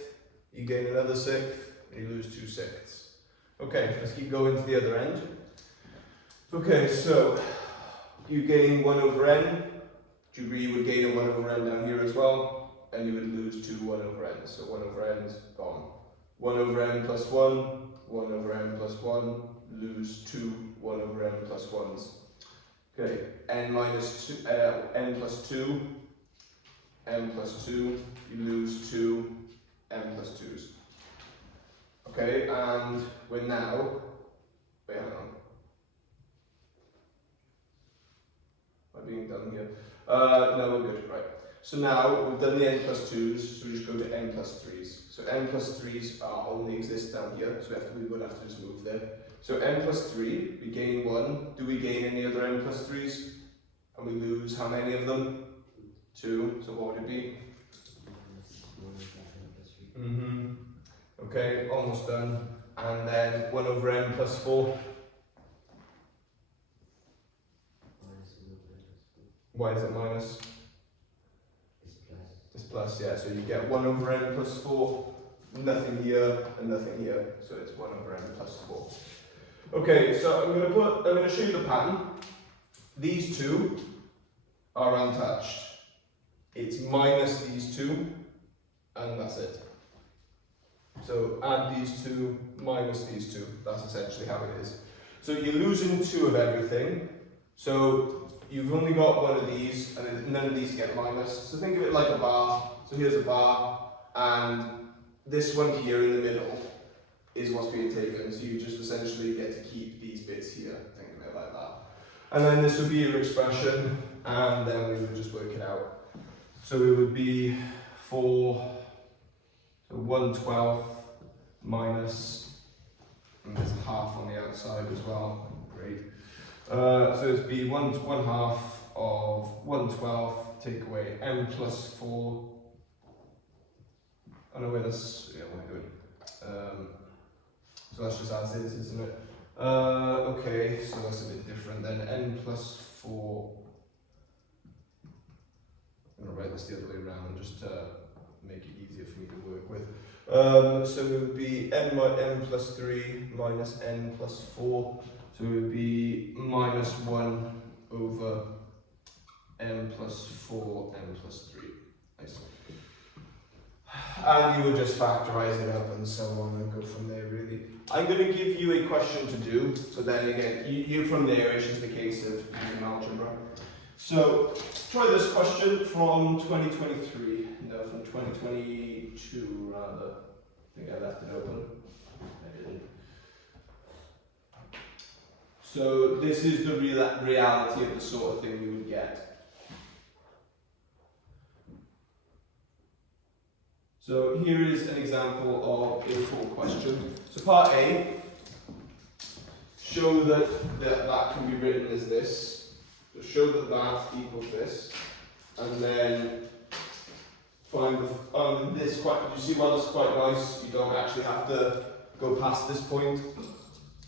you gain another 6th, and you lose 2 6ths. Okay, let's keep going to the other end. Okay, so you gain 1 over n. Do you agree you would gain a 1 over n down here as well? and you would lose 2 1 over n. So 1 over n is gone. 1 over n plus 1, 1 over n plus 1, lose 2 1 over n plus 1s. Okay, n minus 2, n plus 2, n plus 2, you lose 2 n plus 2s. Okay, and we're now, wait, hang on. Am I being done here? No, we're good, right. So now we've done the n plus 2s, so we just go to n plus 3s. So n plus 3s only exist down here, so we would have to just move them. So n plus 3, we gain 1. Do we gain any other n plus 3s? And we lose how many of them? 2. So what would it be? Okay, almost done. And then 1 over n plus 4. Why is it minus? It's plus, yeah. So you get 1 over n plus 4, nothing here and nothing here. So it's 1 over n plus 4. Okay, so I'm going to show you the pattern. These two are untouched. It's minus these two, and that's it. So add these two minus these two. That's essentially how it is. So you're losing 2 of everything. So you've only got 1 of these, and none of these get minus. So think of it like a bar. So here's a bar, and this one here in the middle is what's being taken. So you just essentially get to keep these bits here. Think of it like that. And then this would be your expression, and then we would just work it out. So it would be 1/12 minus, and there's a half on the outside as well. Great. So it'd be 1/2 of 1/12, take away m plus 4. I don't know where this, yeah, what am I doing? So that's just as is, isn't it? Okay, so that's a bit different then. N plus 4. I'm going to write this the other way around just to make it easier for me to work with. So it would be n plus 3 minus n plus 4. So it would be minus 1 over n plus 4, n plus 3. Nice. And you would just factorize it up and so on and go from there really. I'm going to give you a question to do, but then again, you from there, it's just a case of using algebra. So try this question from 2023, no, from 2022 rather. I think I left it open. I didn't. So this is the reality of the sort of thing you would get. So here is an example of a full question. So part A, show that can be written as this. So show that equals this, and then find the this quite. You see why this is quite nice. You don't actually have to go past this point.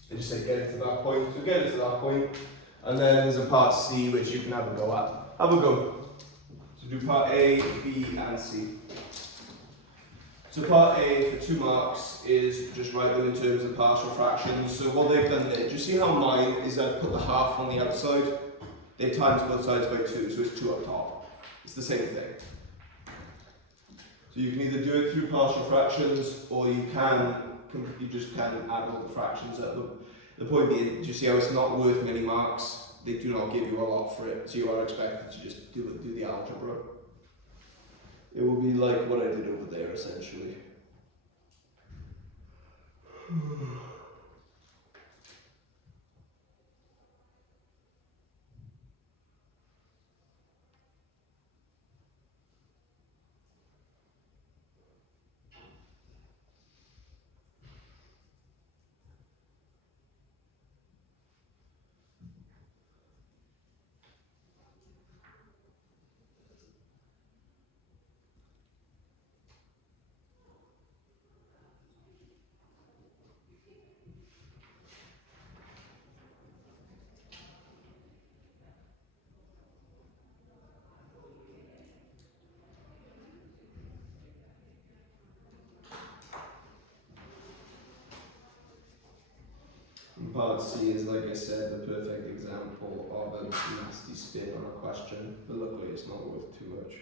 They just say get it to that point. So get it to that point, and then there's a part C which you can have a go at. Have a go. So do part A, B, and C. So part A for 2 marks is just write them in terms of partial fractions. So what they've done there, do you see how mine is I've put the half on the outside? They've times both sides by 2, so it's 2 up top. It's the same thing. So you can either do it through partial fractions, or you just can add all the fractions up. The point being, do you see how it's not worth many marks? They do not give you a lot for it, so you are expected to just do the algebra. It will be like what I did over there, essentially. And part C is, like I said, the perfect example of a nasty spin on a question, but luckily it's not worth too much.